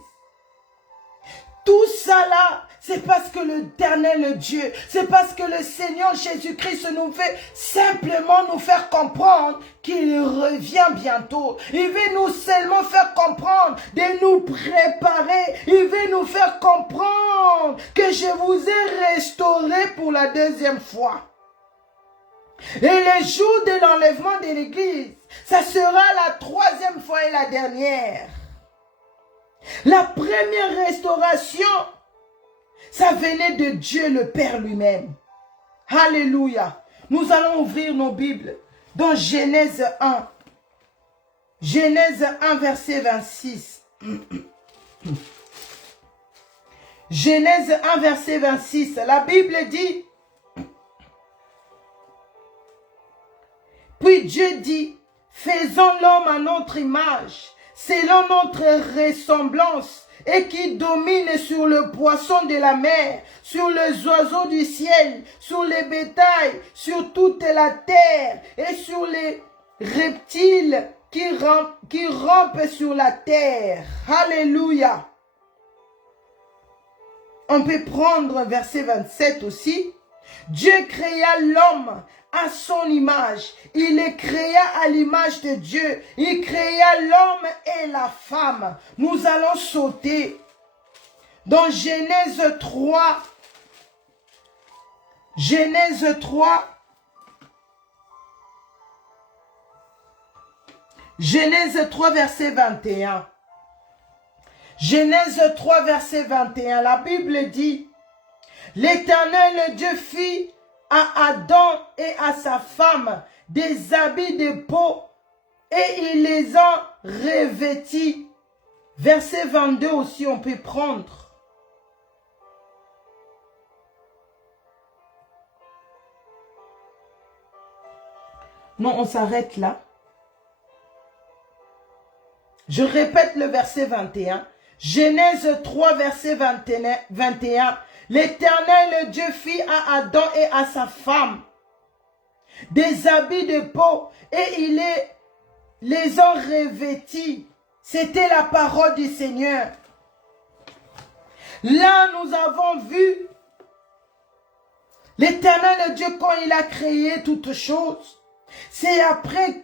tout ça là, c'est parce que l'Éternel Dieu, c'est parce que le Seigneur Jésus-Christ nous fait simplement nous faire comprendre qu'il revient bientôt. Il veut nous seulement faire comprendre, de nous préparer. Il veut nous faire comprendre que je vous ai restauré pour la 2e fois. Et le jour de l'enlèvement de l'église, ça sera la 3e fois et la dernière. La première restauration, ça venait de Dieu le Père lui-même. Alléluia. Nous allons ouvrir nos Bibles dans Genèse 1. Genèse 1, verset 26. Genèse 1, verset 26. La Bible dit, puis Dieu dit, faisons l'homme à notre image, selon notre ressemblance, et qui domine sur le poisson de la mer, sur les oiseaux du ciel, sur les bétails, sur toute la terre, et sur les reptiles qui rampent sur la terre. Alléluia. On peut prendre verset 27 aussi. Dieu créa l'homme à son image. Il les créa à l'image de Dieu. Il créa l'homme et la femme. Nous allons sauter dans Genèse 3. Genèse 3. Genèse 3, verset 21. Genèse 3, verset 21. La Bible dit, l'Éternel Dieu fit à Adam et à sa femme des habits de peau et il les a revêtis. Verset 22 aussi, on peut prendre. Non, on s'arrête là. Je répète le verset 21. Genèse 3, verset 21. L'Éternel Dieu fit à Adam et à sa femme des habits de peau et il les a revêtis. C'était la parole du Seigneur. Là, nous avons vu l'Éternel Dieu quand il a créé toutes choses. C'est après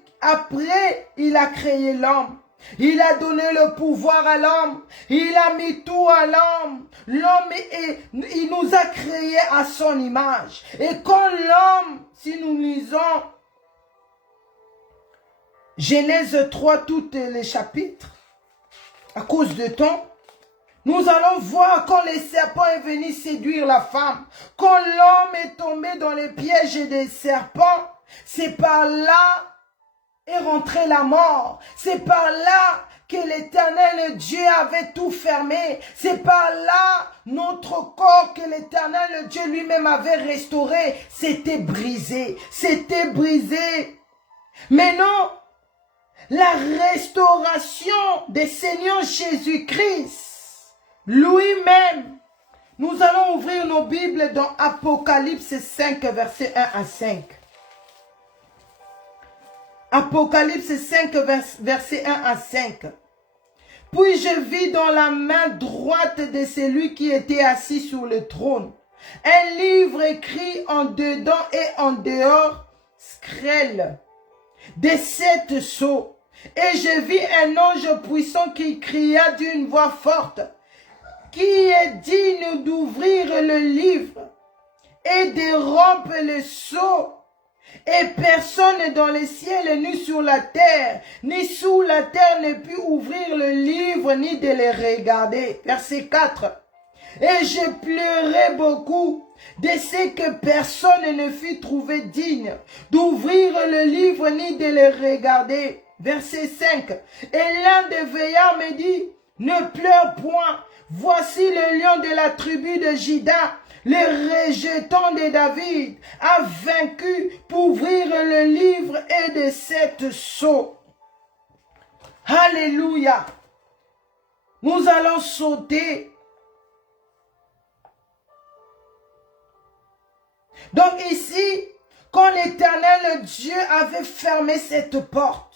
il a créé l'homme. Il a donné le pouvoir à l'homme. Il a mis tout à l'homme. L'homme, il nous a créés à son image. Et quand l'homme, si nous lisons Genèse 3, tous les chapitres, à cause de temps, nous allons voir quand le serpent est venu séduire la femme. Quand l'homme est tombé dans les pièges des serpents, c'est par là est rentrée la mort. C'est par là que l'Éternel Dieu avait tout fermé. C'est par là notre corps que l'Éternel Dieu lui-même avait restauré. C'était brisé. C'était brisé. Mais non, la restauration du Seigneur Jésus-Christ lui-même. Nous allons ouvrir nos Bibles dans Apocalypse 5, versets 1 à 5. Apocalypse 5, verset 1 à 5. Puis je vis dans la main droite de celui qui était assis sur le trône un livre écrit en dedans et en dehors, screlle, de 7 sceaux. Et je vis un ange puissant qui cria d'une voix forte, qui est digne d'ouvrir le livre et de rompre le sceau. Et personne dans le ciel, ni sur la terre, ni sous la terre ne put ouvrir le livre, ni de le regarder. Verset 4. Et je pleurais beaucoup de ce que personne ne fut trouvé digne d'ouvrir le livre, ni de le regarder. Verset 5. Et l'un des veillards me dit, ne pleure point, voici le lion de la tribu de Juda, le rejeton de David, a vaincu pour ouvrir le livre et de 7 sceaux. Alléluia. Nous allons sauter. Donc ici, quand l'Éternel Dieu avait fermé cette porte,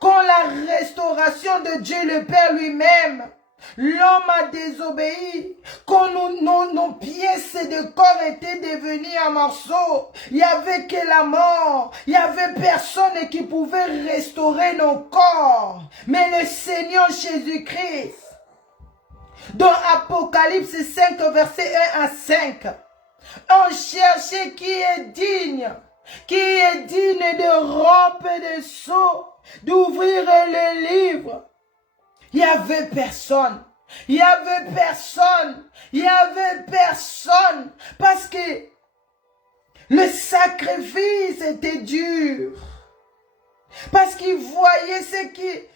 quand la restauration de Dieu le Père lui-même, l'homme a désobéi, quand nos pièces de corps étaient devenues en morceaux, il n'y avait que la mort, il n'y avait personne qui pouvait restaurer nos corps, mais le Seigneur Jésus-Christ. Dans Apocalypse 5, verset 1 à 5, on cherchait qui est digne de rompre le sceau, d'ouvrir le livre Il n'y avait personne. Il n'y avait personne. Il n'y avait personne. Parce que le sacrifice était dur. Parce qu'il voyait ce qui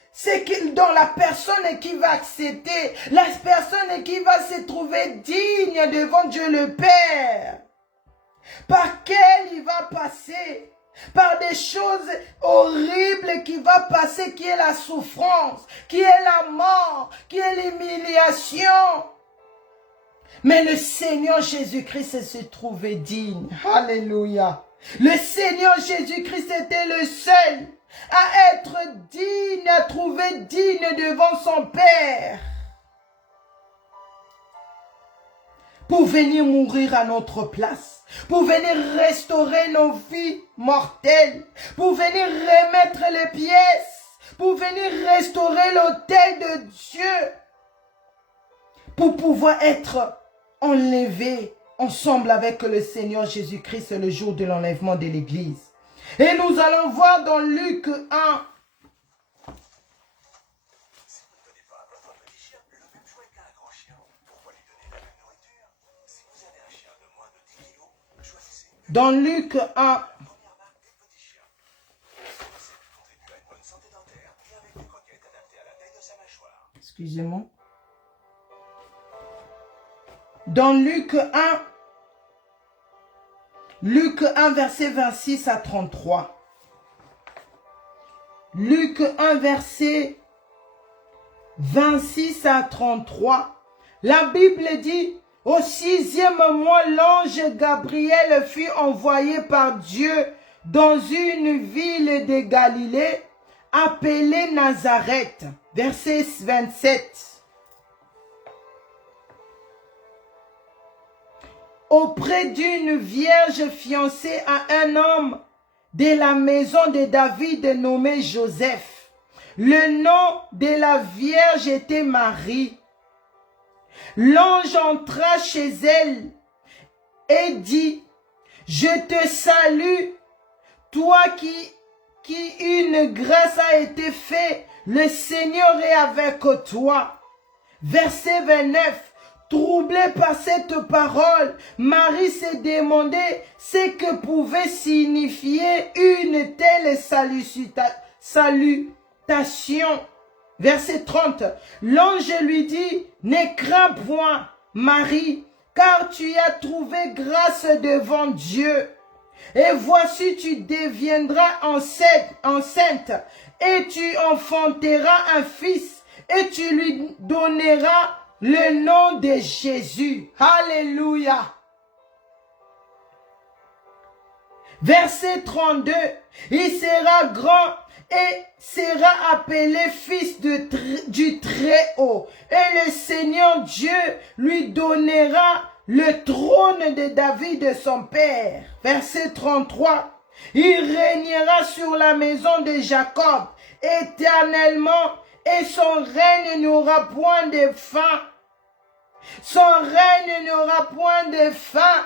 dans la personne qui va accepter. La personne qui va se trouver digne devant Dieu le Père. Par quel il va passer? Par des choses horribles qui va passer, qui est la souffrance, qui est la mort, qui est l'humiliation. Mais le Seigneur Jésus-Christ se trouvait digne. Alléluia. Le Seigneur Jésus-Christ était le seul à être digne, à trouver digne devant son Père. Pour venir mourir à notre place, pour venir restaurer nos vies mortelles, pour venir remettre les pièces, pour venir restaurer l'autel de Dieu, pour pouvoir être enlevé ensemble avec le Seigneur Jésus-Christ le jour de l'enlèvement de l'Église. Et nous allons voir dans Luc 1. Dans Luc 1, excusez-moi. Dans Luc 1, verset 26 à 33. Luc 1, verset 26 à 33. La Bible dit: au 6e mois, l'ange Gabriel fut envoyé par Dieu dans une ville de Galilée appelée Nazareth. Verset 27. Auprès d'une vierge fiancée à un homme de la maison de David nommé Joseph. Le nom de la vierge était Marie. L'ange entra chez elle et dit: je te salue, toi qui une grâce a été faite, le Seigneur est avec toi. Verset 29. Troublée par cette parole, Marie s'est demandé ce que pouvait signifier une telle salutation. Verset 30. L'ange lui dit: ne crains point, Marie, car tu as trouvé grâce devant Dieu. Et voici, tu deviendras enceinte, et tu enfanteras un fils, et tu lui donneras le nom de Jésus. Alléluia. Verset 32. Il sera grand et sera appelé fils du Très-Haut. Et le Seigneur Dieu lui donnera le trône de David son père. Verset 33. Il régnera sur la maison de Jacob éternellement, et son règne n'aura point de fin. Son règne n'aura point de fin.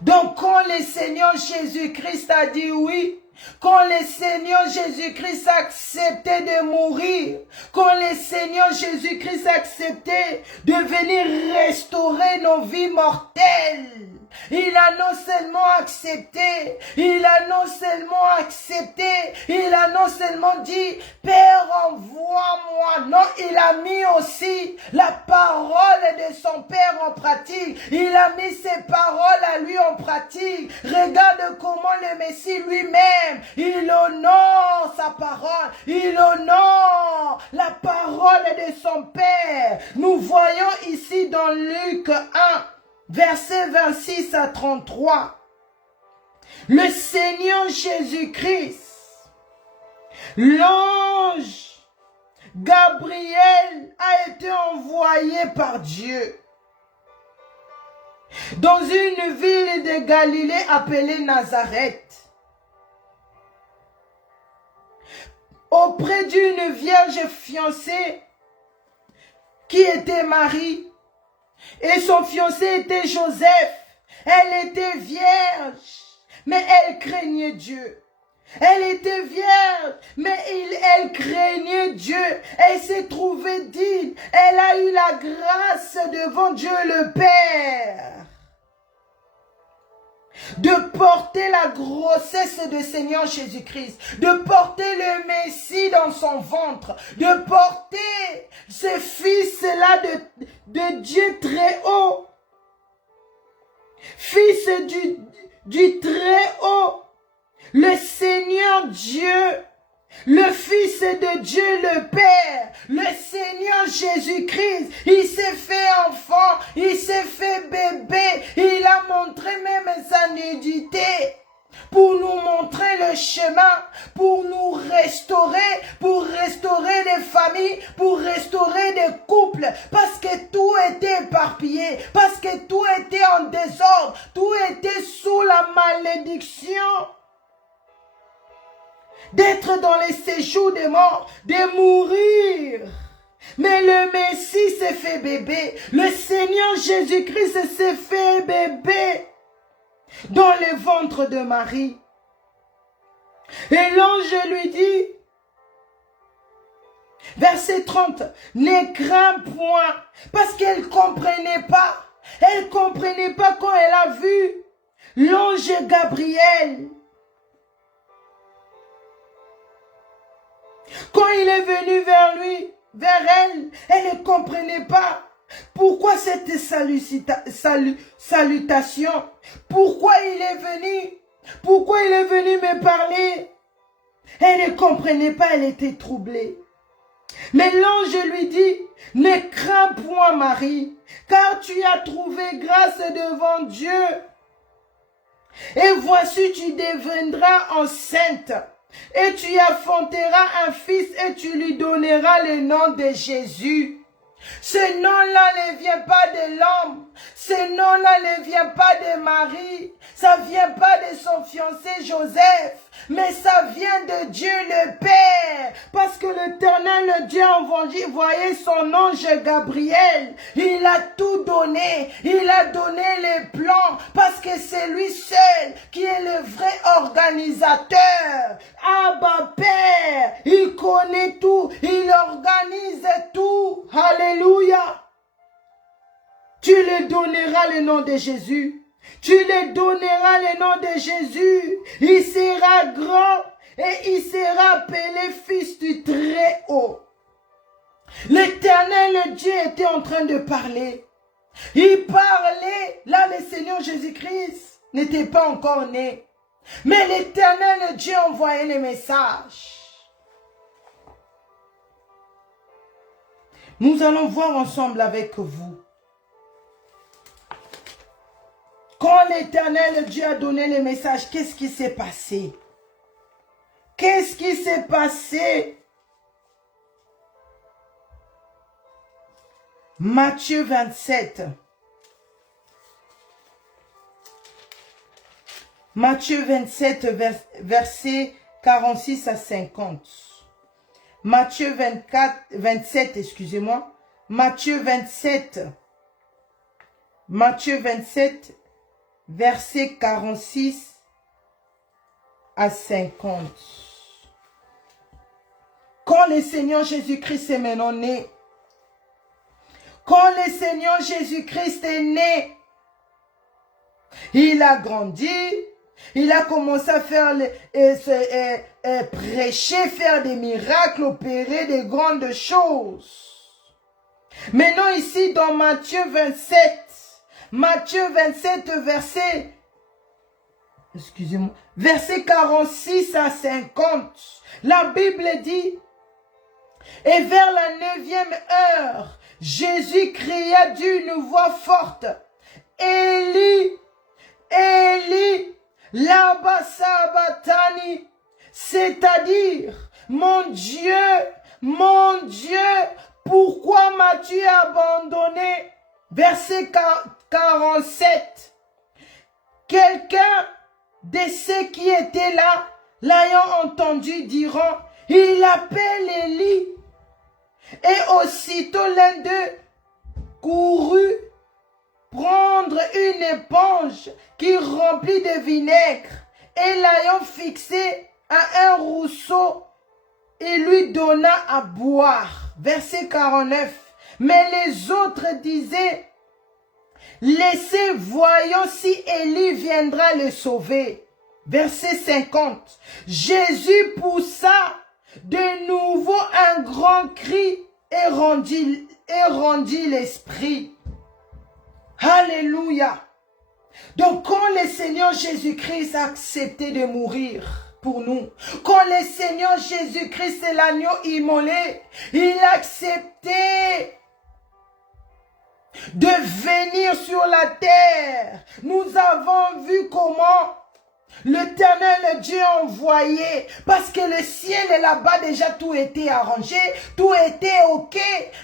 Donc quand le Seigneur Jésus-Christ a dit oui, quand le Seigneur Jésus-Christ a accepté de mourir, quand le Seigneur Jésus-Christ a accepté de venir restaurer nos vies mortelles, il a non seulement accepté, il a non seulement dit: Père, envoie-moi. Non, il a mis aussi la parole de son Père en pratique. Il a mis ses paroles à lui en pratique. Regarde comment le Messie lui-même, il honore sa parole. Il honore la parole de son Père. Nous voyons ici dans Luc 1, versets 26 à 33. Le Seigneur Jésus-Christ, l'ange Gabriel a été envoyé par Dieu dans une ville de Galilée appelée Nazareth, auprès d'une vierge fiancée qui était Marie. Et son fiancé était Joseph. Elle était vierge, mais elle craignait Dieu. Elle était vierge, mais elle craignait Dieu. Elle s'est trouvée digne. Elle a eu la grâce devant Dieu le Père de porter la grossesse de Seigneur Jésus-Christ, de porter le Messie dans son ventre, de porter ce fils-là de Dieu très haut, fils du très haut, le Seigneur Dieu, le Fils de Dieu le Père, le Seigneur Jésus-Christ. Il s'est fait enfant, il s'est fait bébé, il a montré même sa nudité pour nous montrer le chemin, pour nous restaurer, pour restaurer des familles, pour restaurer des couples, parce que tout était éparpillé, parce que tout était en désordre, tout était sous la malédiction d'être dans les séjours des morts, de mourir. Mais le Messie s'est fait bébé. Le Seigneur Jésus-Christ s'est fait bébé dans le ventre de Marie. Et l'ange lui dit, verset 30, ne crains point, parce qu'elle ne comprenait pas. Elle ne comprenait pas quand elle a vu l'ange Gabriel. Quand il est venu vers lui, vers elle, elle ne comprenait pas. Pourquoi cette salutation? Pourquoi il est venu? Pourquoi il est venu me parler? Elle ne comprenait pas, elle était troublée. Mais l'ange lui dit, ne crains point Marie, car tu as trouvé grâce devant Dieu. Et voici, tu deviendras enceinte. Et tu enfanteras un fils et tu lui donneras le nom de Jésus. Ce nom-là ne vient pas de l'homme. Ce nom-là ne vient pas de Marie. Ça ne vient pas de son fiancé Joseph. Mais ça vient de Dieu le Père. Parce que l'Éternel Dieu a envoyé son ange Gabriel. Il a tout donné. Il a donné les plans. Parce que c'est lui seul qui est le vrai organisateur. Abba Père, il connaît tout. Il organise tout. Alléluia. Tu lui donneras le nom de Jésus. Tu lui donneras le nom de Jésus. Il sera grand et il sera appelé fils du Très-Haut. L'Éternel Dieu était en train de parler. Il parlait. Là, le Seigneur Jésus-Christ n'était pas encore né. Mais l'Éternel Dieu envoyait les messages. Nous allons voir ensemble avec vous. Quand l'Éternel Dieu a donné les messages, qu'est-ce qui s'est passé? Qu'est-ce qui s'est passé? Matthieu 27. Matthieu 27, versets 46 à 50. Matthieu 27, excusez-moi. Matthieu 27. Matthieu 27, versets 46 à 50. Quand le Seigneur Jésus-Christ est maintenant né, quand le Seigneur Jésus-Christ est né, il a grandi, il a commencé à faire prêcher, faire des miracles, opérer des grandes choses. Maintenant ici dans Matthieu 27 verset 46 à 50, la Bible dit, et vers la 9e heure, Jésus cria d'une voix forte, Élie, Élie, lama sabachthani, c'est-à-dire, mon Dieu, pourquoi m'as-tu abandonné? Verset 47. Quelqu'un de ceux qui étaient là, l'ayant entendu, diront, il appelle Élie. Et aussitôt l'un d'eux courut prendre une éponge qui remplit de vinaigre et l'ayant fixée à un rousseau, il lui donna à boire. Verset 49. Mais les autres disaient, laissez, voyons si Élie viendra le sauver. Verset 50. Jésus poussa de nouveau un grand cri et rendit l'esprit. Alléluia. Donc quand le Seigneur Jésus-Christ a accepté de mourir pour nous, quand le Seigneur Jésus-Christ est l'agneau immolé, il a accepté de venir sur la terre. Nous avons vu comment l'Éternel Dieu a envoyé, parce que le ciel est là-bas, déjà tout était arrangé, tout était ok.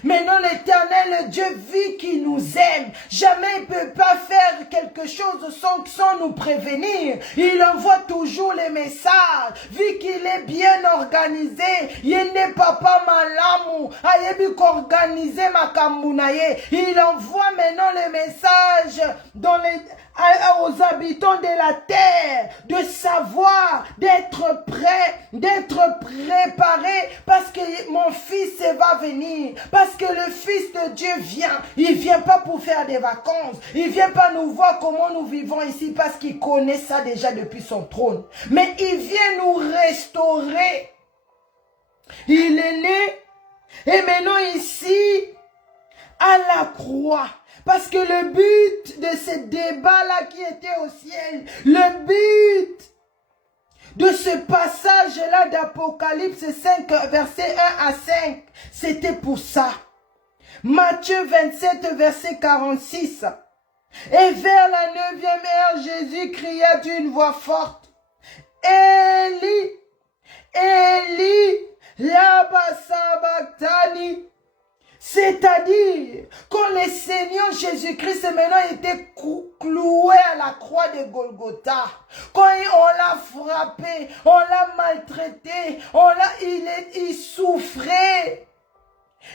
Maintenant l'Éternel Dieu vit qu'il nous aime. Jamais il ne peut pas faire quelque chose sans nous prévenir. Il envoie toujours les messages, vu qu'il est bien organisé. Il n'est pas malamu, ayebi qu'organiser makambunaye. Il envoie maintenant les messages aux habitants de la terre, de savoir, d'être prêt, d'être préparé, parce que mon fils va venir, parce que le Fils de Dieu vient. Il vient pas pour faire des vacances, il vient pas nous voir comment nous vivons ici, parce qu'il connaît ça déjà depuis son trône, mais il vient nous restaurer. Il est né, et maintenant ici, à la croix. Parce que le but de ce débat-là qui était au ciel, le but de ce passage-là d'Apocalypse 5, verset 1 à 5, c'était pour ça. Matthieu 27, verset 46. Et vers la 9e heure, Jésus cria d'une voix forte, Élie, Élie, lama sabachthani. C'est-à-dire, quand le Seigneur Jésus-Christ maintenant était cloué à la croix de Golgotha, quand on l'a frappé, on l'a maltraité, il souffrait.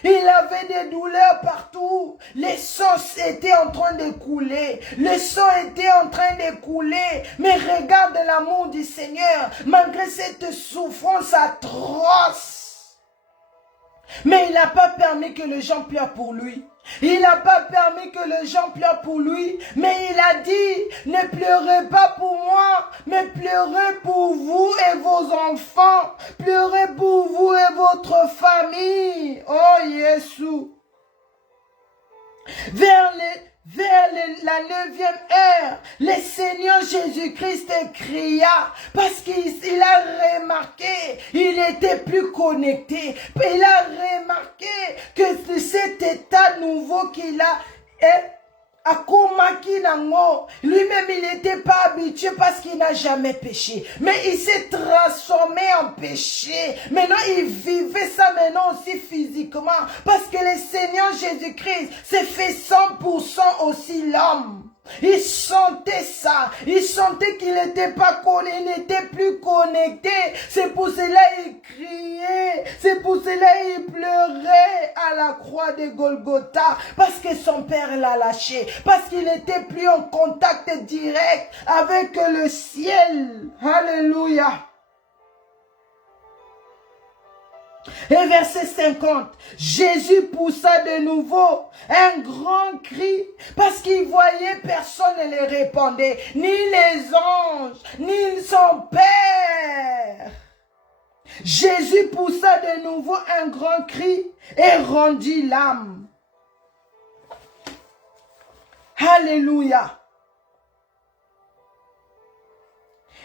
Il avait des douleurs partout. Les sangs étaient en train de couler. Le sang était en train de couler. Mais regarde l'amour du Seigneur, malgré cette souffrance atroce. Mais il n'a pas permis que les gens pleurent pour lui. Il n'a pas permis que les gens pleurent pour lui. Mais il a dit, ne pleurez pas pour moi, mais pleurez pour vous et vos enfants. Pleurez pour vous et votre famille. Oh, Jésus. Vers la 9e heure, le Seigneur Jésus-Christ cria parce qu'il a remarqué, il était plus connecté. Il a remarqué que cet état nouveau qu'il a, lui-même il n'était pas habitué parce qu'il n'a jamais péché. Mais il s'est transformé en péché. Maintenant il vivait ça maintenant aussi physiquement. Parce que le Seigneur Jésus-Christ s'est fait 100% aussi l'homme. Il sentait ça. Il sentait qu'il n'était pas connu, il n'était plus connecté. C'est pour cela il criait. C'est pour cela il pleurait à la croix de Golgotha. Parce que son père l'a lâché. Parce qu'il n'était plus en contact direct avec le ciel. Alléluia. Et verset 50, Jésus poussa de nouveau un grand cri parce qu'il voyait personne ne le répondait, ni les anges, ni son Père. Jésus poussa de nouveau un grand cri et rendit l'âme. Alléluia.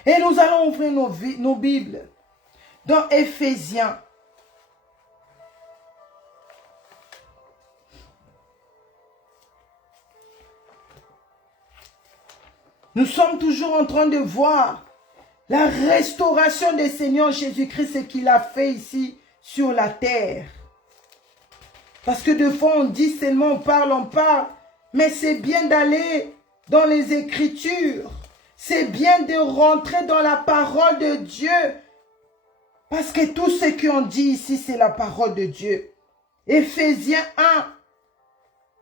Et nous allons ouvrir nos Bibles dans Éphésiens. Nous sommes toujours en train de voir la restauration du Seigneur Jésus-Christ, ce qu'il a fait ici sur la terre. Parce que des fois on dit seulement on parle, mais c'est bien d'aller dans les Écritures. C'est bien de rentrer dans la parole de Dieu. Parce que tout ce qu'on dit ici, c'est la parole de Dieu. Éphésiens 1,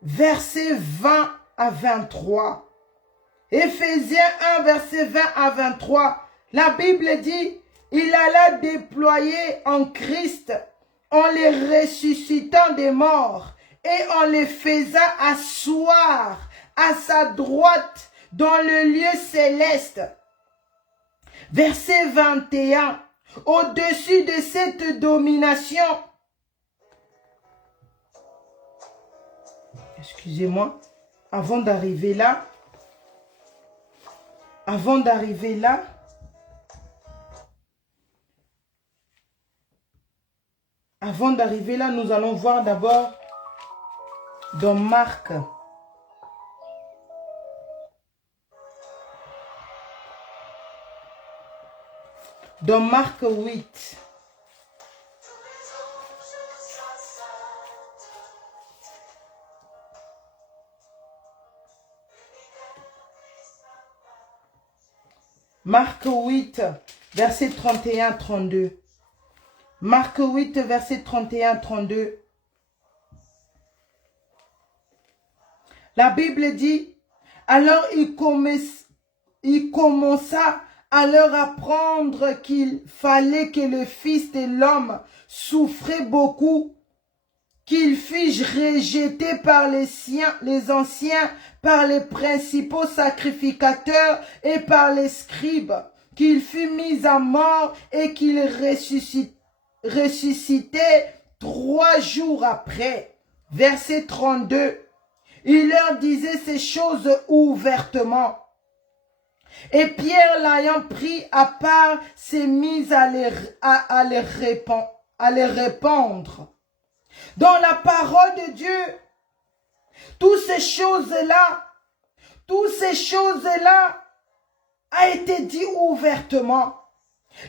verset 20 à 23. Éphésiens 1, verset 20 à 23. La Bible dit, il alla déployer en Christ en les ressuscitant des morts et en les faisant asseoir à sa droite dans le lieu céleste. Verset 21. Au-dessus de cette domination, excusez-moi, avant d'arriver là, nous allons voir d'abord dans Marc. Dans Marc 8. Marc 8, verset 31-32. Marc 8, verset 31-32. La Bible dit, alors il commença à leur apprendre qu'il fallait que le Fils de l'homme souffrait beaucoup, qu'il fût rejeté par les anciens, par les principaux sacrificateurs et par les scribes, qu'il fût mis à mort et qu'il ressuscitait 3 jours après. Verset 32. Il leur disait ces choses ouvertement. Et Pierre, l'ayant pris à part, s'est mis à les répandre. Dans la parole de Dieu, toutes ces choses-là a été dit ouvertement.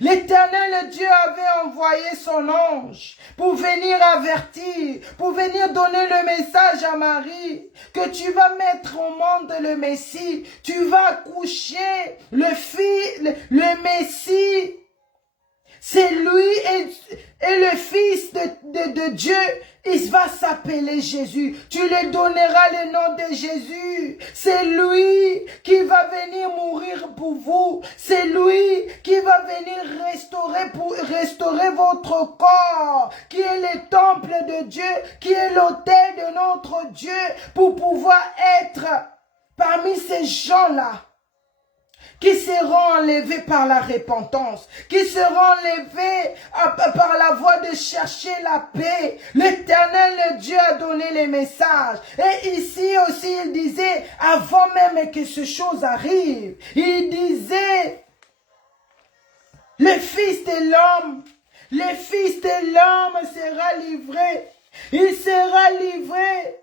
L'Éternel Dieu avait envoyé son ange pour venir avertir, pour venir donner le message à Marie que tu vas mettre au monde le Messie, tu vas accoucher le Messie. C'est lui et le Fils de Dieu. Il va s'appeler Jésus. Tu lui donneras le nom de Jésus. C'est lui qui va venir mourir pour vous. C'est lui qui va venir restaurer votre corps, qui est le temple de Dieu, qui est l'autel de notre Dieu, pour pouvoir être parmi ces gens-là qui seront enlevés par la repentance, qui seront enlevés par la voie de chercher la paix. L'Éternel Dieu a donné les messages. Et ici aussi, il disait, avant même que ces choses arrivent, il disait, le Fils de l'homme sera livré. Il sera livré.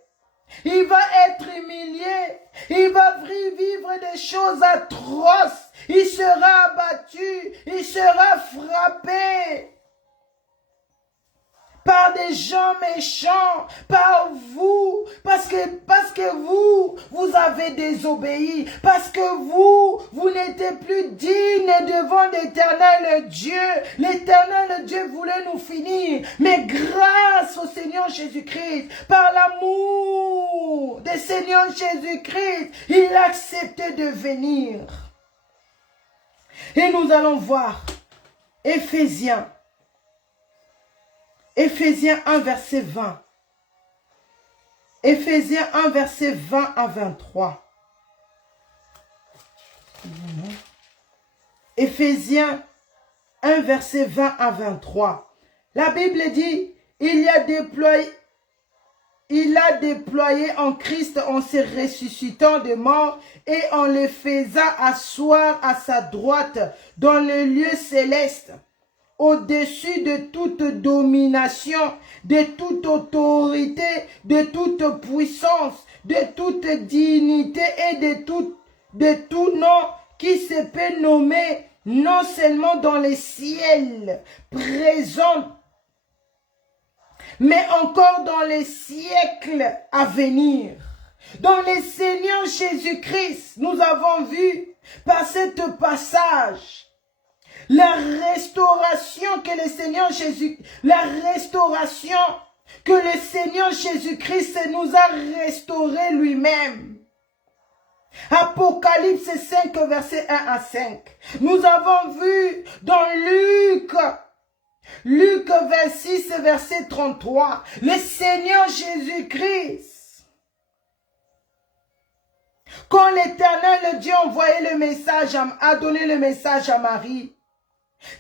Il va être humilié. Il va vivre des choses atroces. Il sera abattu. Il sera frappé par des gens méchants, par vous, parce que vous avez désobéi, parce que vous n'étiez plus digne devant l'Éternel Dieu. L'Éternel Dieu voulait nous finir, mais grâce au Seigneur Jésus-Christ, par l'amour du Seigneur Jésus-Christ, il a accepté de venir. Et nous allons voir Éphésiens 1, verset 20. Éphésiens 1, verset 20 à 23. Éphésiens 1, verset 20 à 23. La Bible dit, il a déployé en Christ en se ressuscitant des morts et en les faisant asseoir à sa droite dans le lieu céleste, au-dessus de toute domination, de toute autorité, de toute puissance, de toute dignité et de tout nom qui se peut nommer, non seulement dans les ciels présents, mais encore dans les siècles à venir. Dans le Seigneur Jésus-Christ, nous avons vu par cet passage la restauration que le Seigneur Jésus-Christ nous a restauré lui-même. Apocalypse 5, verset 1 à 5. Nous avons vu dans Luc 26, verset 33, le Seigneur Jésus-Christ, quand l'Éternel, le Dieu, a donné le message à Marie,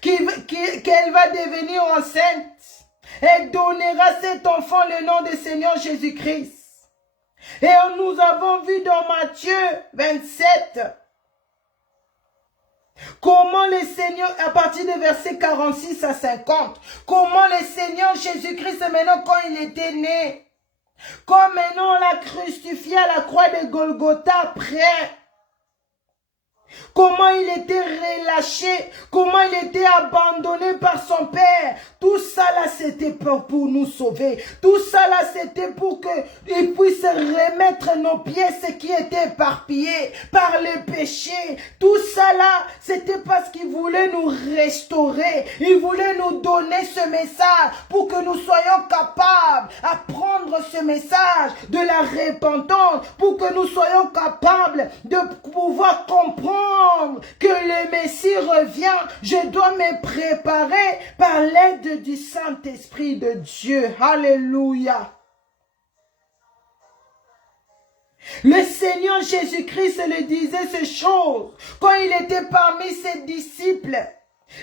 qu'elle va devenir enceinte, elle donnera cet enfant le nom du Seigneur Jésus-Christ. Et nous avons vu dans Matthieu 27, comment le Seigneur, à partir de versets 46 à 50, comment le Seigneur Jésus-Christ, maintenant quand il était né, comme maintenant on l'a crucifié à la croix de Golgotha après, comment il était relâché, comment il était abandonné par son Père. Tout ça là, c'était pour nous sauver. Tout ça là, c'était pour qu'il puisse remettre nos pièces qui étaient éparpillées par le péché. Tout ça là, c'était parce qu'il voulait nous restaurer. Il voulait nous donner ce message pour que nous soyons capables à prendre ce message de la repentance, pour que nous soyons capables de pouvoir comprendre que le Messie revient. Je dois me préparer par l'aide du Saint-Esprit de Dieu. Alléluia. Le Seigneur Jésus-Christ le disait ces choses quand il était parmi ses disciples.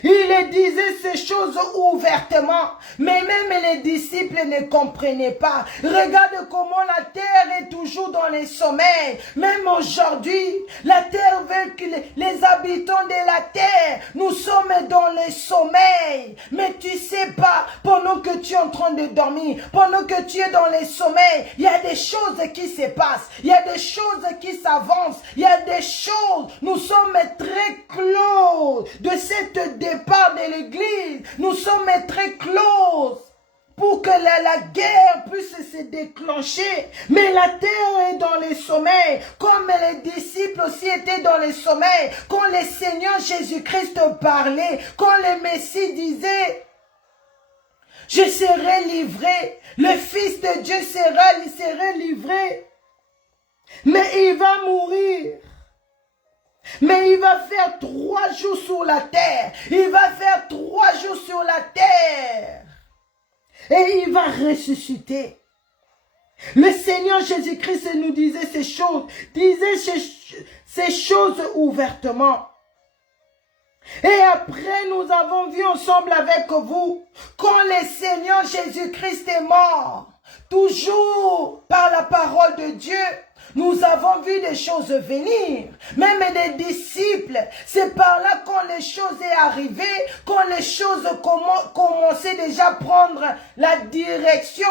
Il disait ces choses ouvertement, mais même les disciples ne comprenaient pas. Regarde comment la terre est toujours dans les sommeils. Même aujourd'hui, la terre veut que les habitants de la terre, nous sommes dans les sommeils. Mais tu sais pas, pendant que tu es en train de dormir, pendant que tu es dans les sommeils, il y a des choses qui se passent, il y a des choses qui s'avancent, il y a des choses, nous sommes très clos de cette départ de l'église, nous sommes très close pour que la guerre puisse se déclencher. Mais la terre est dans les sommeils, comme les disciples aussi étaient dans les sommeils. Quand le Seigneur Jésus-Christ parlait, quand le Messie disait, je serai livré, le Fils de Dieu sera livré, mais il va mourir. Mais il va faire 3 jours sur la terre. Il va faire 3 jours sur la terre. Et il va ressusciter. Le Seigneur Jésus-Christ nous disait ces choses. Disait ces choses ouvertement. Et après, nous avons vu ensemble avec vous, quand le Seigneur Jésus-Christ est mort, toujours par la parole de Dieu, nous avons vu des choses venir, même des disciples. C'est par là quand les choses sont arrivées, quand les choses commençaient déjà à prendre la direction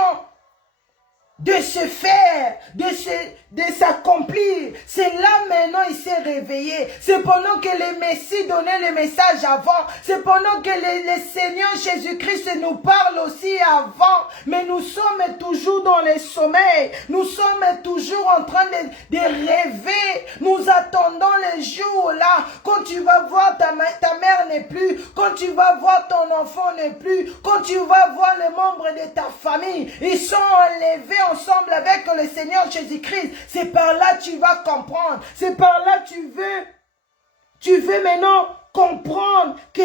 de se faire, de s'accomplir. C'est là maintenant il s'est réveillé. C'est pendant que le Messie donnait le message avant. C'est pendant que le Seigneur Jésus-Christ nous parle aussi avant. Mais nous sommes toujours dans les sommeils. Nous sommes toujours en train de rêver. Nous attendons les jours là. Quand tu vas voir ta mère n'est plus. Quand tu vas voir ton enfant n'est plus. Quand tu vas voir les membres de ta famille. Ils sont enlevés ensemble avec le Seigneur Jésus-Christ. C'est par là que tu vas comprendre. C'est par là que tu veux maintenant comprendre que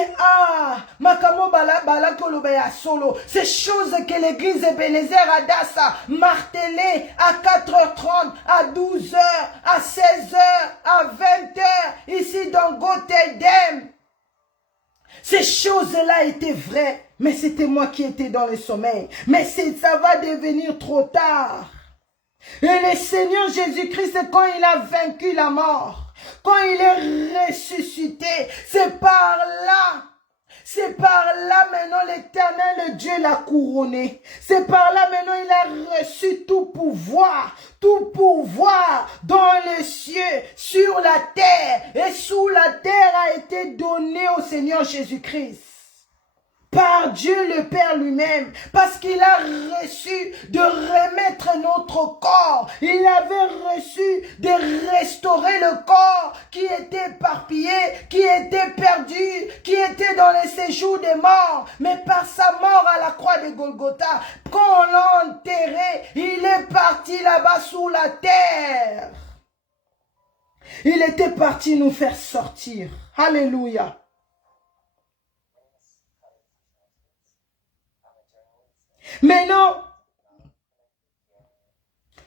makamo bala kolobaya solo. Ces choses que l'église Ebenezer Adassa martelait à 4h30, à 12h, à 16h, à 20h, ici dans Gothedem. Ces choses-là étaient vraies, mais c'était moi qui étais dans le sommeil. Mais ça va devenir trop tard. Et le Seigneur Jésus-Christ, quand il a vaincu la mort, quand il est ressuscité, c'est par là maintenant l'Éternel Dieu l'a couronné. C'est par là maintenant il a reçu tout pouvoir dans les cieux, sur la terre. Et sous la terre a été donné au Seigneur Jésus-Christ. Par Dieu le Père lui-même, parce qu'il a reçu de remettre notre corps. Il avait reçu de restaurer le corps qui était éparpillé, qui était perdu, qui était dans les séjours des morts. Mais par sa mort à la croix de Golgotha, quand on l'a enterré, il est parti là-bas sous la terre. Il était parti nous faire sortir. Alléluia. Maintenant,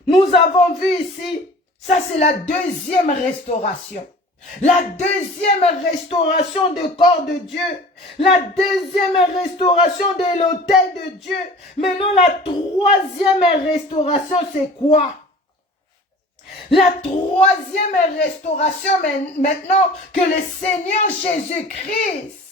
nous avons vu ici, ça c'est la deuxième restauration. La deuxième restauration du corps de Dieu. La deuxième restauration de l'autel de Dieu. Maintenant, la troisième restauration, c'est quoi? La troisième restauration maintenant que le Seigneur Jésus-Christ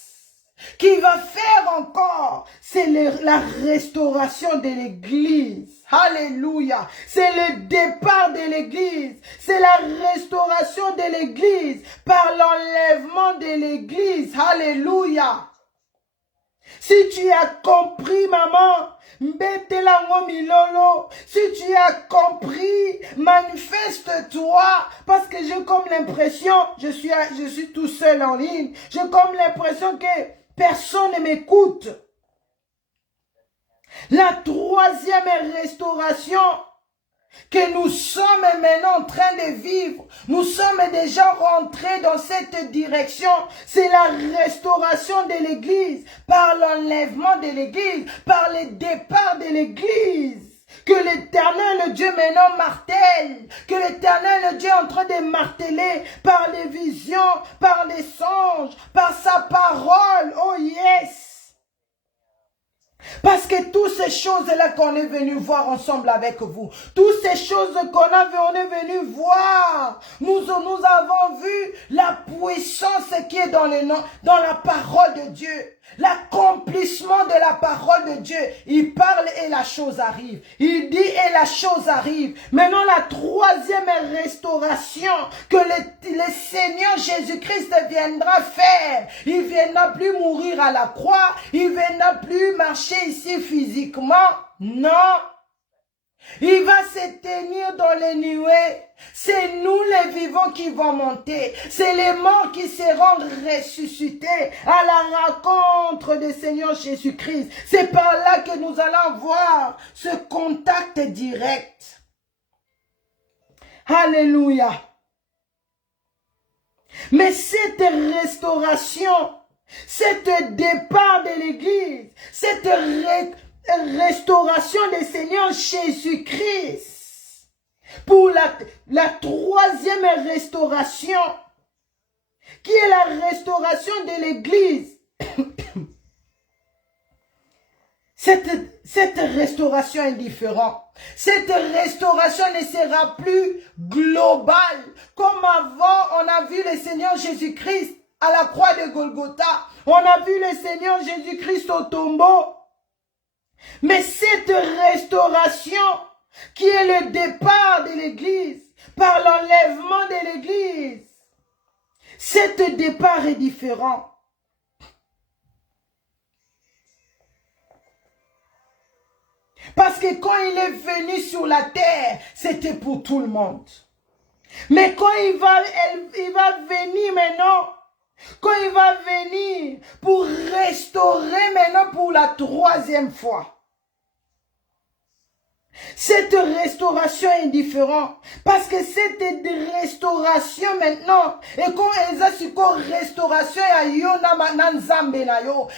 qui va faire encore, c'est la restauration de l'Église. Alléluia. C'est le départ de l'Église. C'est la restauration de l'Église par l'enlèvement de l'Église. Alléluia. Si tu as compris, maman, si tu as compris, manifeste-toi, parce que j'ai comme l'impression, je suis tout seul en ligne, j'ai comme l'impression que personne ne m'écoute. La troisième restauration que nous sommes maintenant en train de vivre, nous sommes déjà rentrés dans cette direction, c'est la restauration de l'Église, par l'enlèvement de l'Église, par le départ de l'Église. Que l'Éternel Dieu maintenant martèle, que l'Éternel Dieu est en train de marteler par les visions, par les songes, par sa parole. Oh yes! Parce que toutes ces choses-là qu'on est venu voir ensemble avec vous, toutes ces choses on est venu voir, nous avons vu la puissance qui est dans la parole de Dieu. L'accomplissement de la parole de Dieu. Il parle et la chose arrive. Il dit et la chose arrive. Maintenant, la troisième restauration que le Seigneur Jésus-Christ viendra faire. Il ne viendra plus mourir à la croix. Il ne viendra plus marcher ici physiquement. Non. Il va se tenir dans les nuées. C'est nous les vivants qui vont monter. C'est les morts qui seront ressuscités à la rencontre du Seigneur Jésus-Christ. C'est par là que nous allons voir ce contact direct. Alléluia. Mais cette restauration, cet départ de l'Église, cette restauration du Seigneur Jésus-Christ, pour la troisième restauration, qui est la restauration de l'Église. Cette restauration est différente. Cette restauration ne sera plus globale. Comme avant, on a vu le Seigneur Jésus-Christ à la croix de Golgotha. On a vu le Seigneur Jésus-Christ au tombeau. Mais cette restauration, qui est le départ de l'Église, par l'enlèvement de l'Église, cet départ est différent. Parce que quand il est venu sur la terre, c'était pour tout le monde. Mais quand il va venir maintenant, quand il va venir pour restaurer maintenant pour la troisième fois, cette restauration est différente. Parce que cette restauration maintenant, et quand elle a su restauration,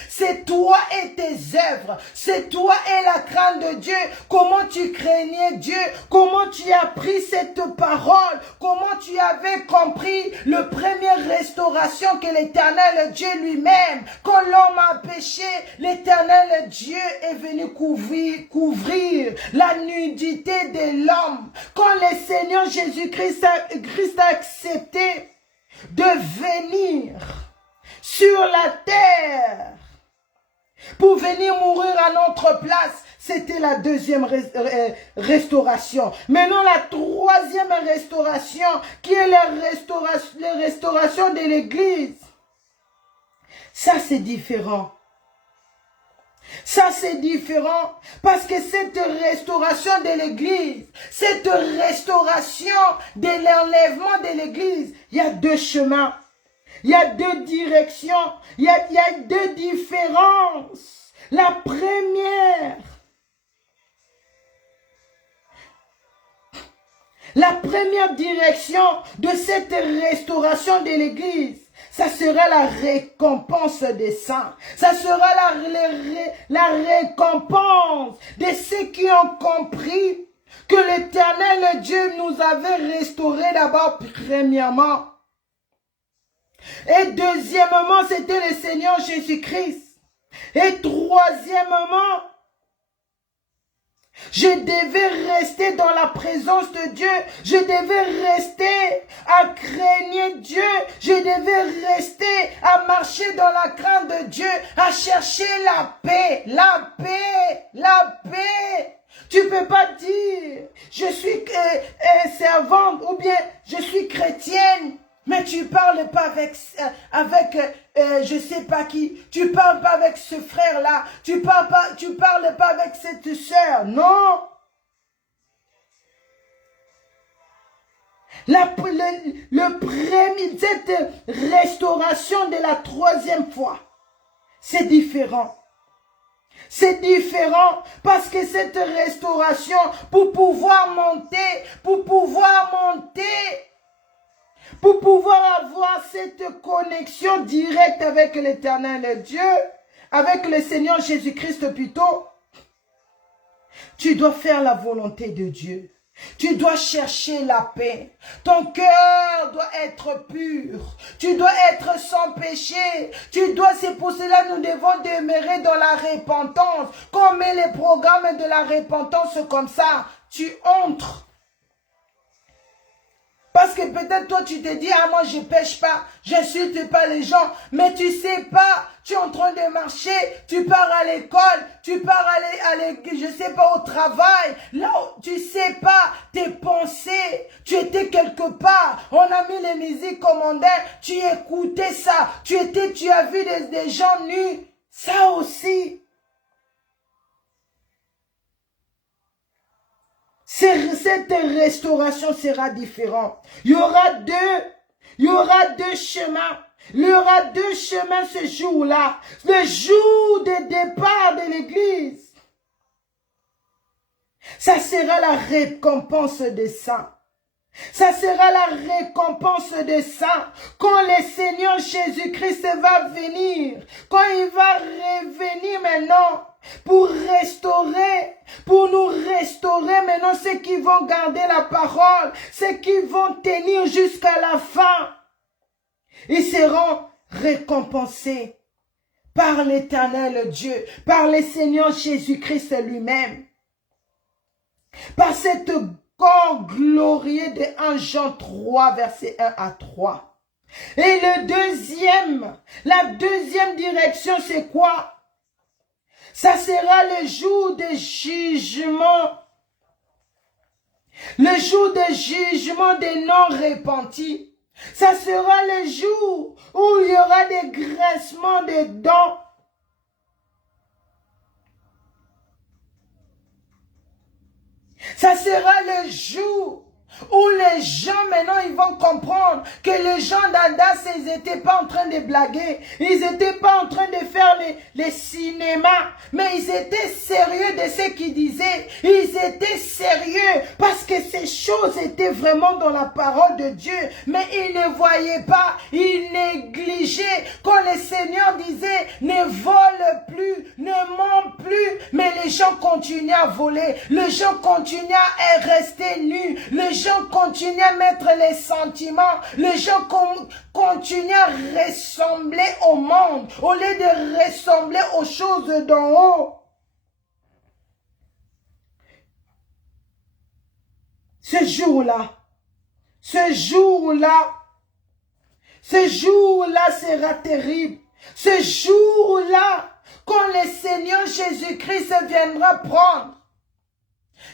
c'est toi et tes œuvres. C'est toi et la crainte de Dieu. Comment tu craignais Dieu. Comment tu as pris cette parole. Comment tu avais compris le première restauration que l'Éternel Dieu lui-même. Quand l'homme a péché, l'Éternel Dieu est venu couvrir la nudité de l'homme. Quand le Seigneur Jésus-Christ a accepté de venir sur la terre pour venir mourir à notre place, c'était la deuxième restauration. Maintenant, la troisième restauration, qui est la restauration de l'Église. Ça, c'est différent. Ça, c'est différent parce que cette restauration de l'Église, cette restauration de l'enlèvement de l'Église, il y a deux chemins, il y a deux directions, il y a deux différences. La première, La première direction de cette restauration de l'Église, ça sera la récompense des saints. Ça sera la récompense de ceux qui ont compris que l'Éternel Dieu nous avait restaurés d'abord premièrement. Et deuxièmement, c'était le Seigneur Jésus-Christ. Et troisièmement, je devais rester dans la présence de Dieu. Je devais rester à craigner Dieu. Je devais rester à marcher dans la crainte de Dieu, à chercher la paix, la paix, la paix. Tu peux pas dire, je suis servante ou bien je suis chrétienne. Mais tu parles pas avec je sais pas qui, tu parles pas avec ce frère-là, tu parles pas avec cette sœur, non. Le premier, cette restauration de la troisième fois, c'est différent. C'est différent parce que cette restauration, pour pouvoir monter, pour pouvoir avoir cette connexion directe avec l'Éternel Dieu, avec le Seigneur Jésus-Christ plutôt, tu dois faire la volonté de Dieu. Tu dois chercher la paix. Ton cœur doit être pur. Tu dois être sans péché. C'est pour cela que nous devons demeurer dans la repentance. Qu'on met les programmes de la repentance comme ça. Tu entres. Parce que peut-être toi tu te dis, ah moi je pêche pas, j'insulte pas les gens, mais tu sais pas, tu es en train de marcher, tu pars à l'école, tu pars je sais pas au travail, là tu sais pas tes pensées, tu étais quelque part, on a mis les musiques commandées, tu écoutais ça, tu as vu des gens nus, ça aussi. Cette restauration sera différente. Il y aura deux chemins. Il y aura deux chemins ce jour-là. Le jour de départ de l'église. Ça sera la récompense des saints. Ça sera la récompense des saints. Quand le Seigneur Jésus-Christ va venir, quand il va revenir maintenant, pour nous restaurer maintenant ceux qui vont garder la parole, ceux qui vont tenir jusqu'à la fin. Ils seront récompensés par l'Éternel Dieu, par le Seigneur Jésus-Christ lui-même. Par cette corps glorieux de 1 Jean 3, verset 1 à 3. Et la deuxième direction, c'est quoi? Ça sera le jour de jugement. Le jour de jugement des non-repentis. Ça sera le jour où il y aura des grincements de dents. Ça sera le jour où les gens maintenant ils vont comprendre que les gens d'Adas ils n'étaient pas en train de blaguer, ils n'étaient pas en train de faire les cinémas, mais ils étaient sérieux de ce qu'ils disaient, ils étaient sérieux parce que ces choses étaient vraiment dans la parole de Dieu, mais ils ne voyaient pas, ils négligeaient quand le Seigneur disait ne vole plus, ne ment plus, mais les gens continuaient à voler, les gens continuaient à rester nus, les gens continuent à mettre les sentiments, les gens continuent à ressembler au monde, au lieu de ressembler aux choses d'en haut. Ce jour-là sera terrible. Ce jour-là, quand le Seigneur Jésus-Christ viendra prendre,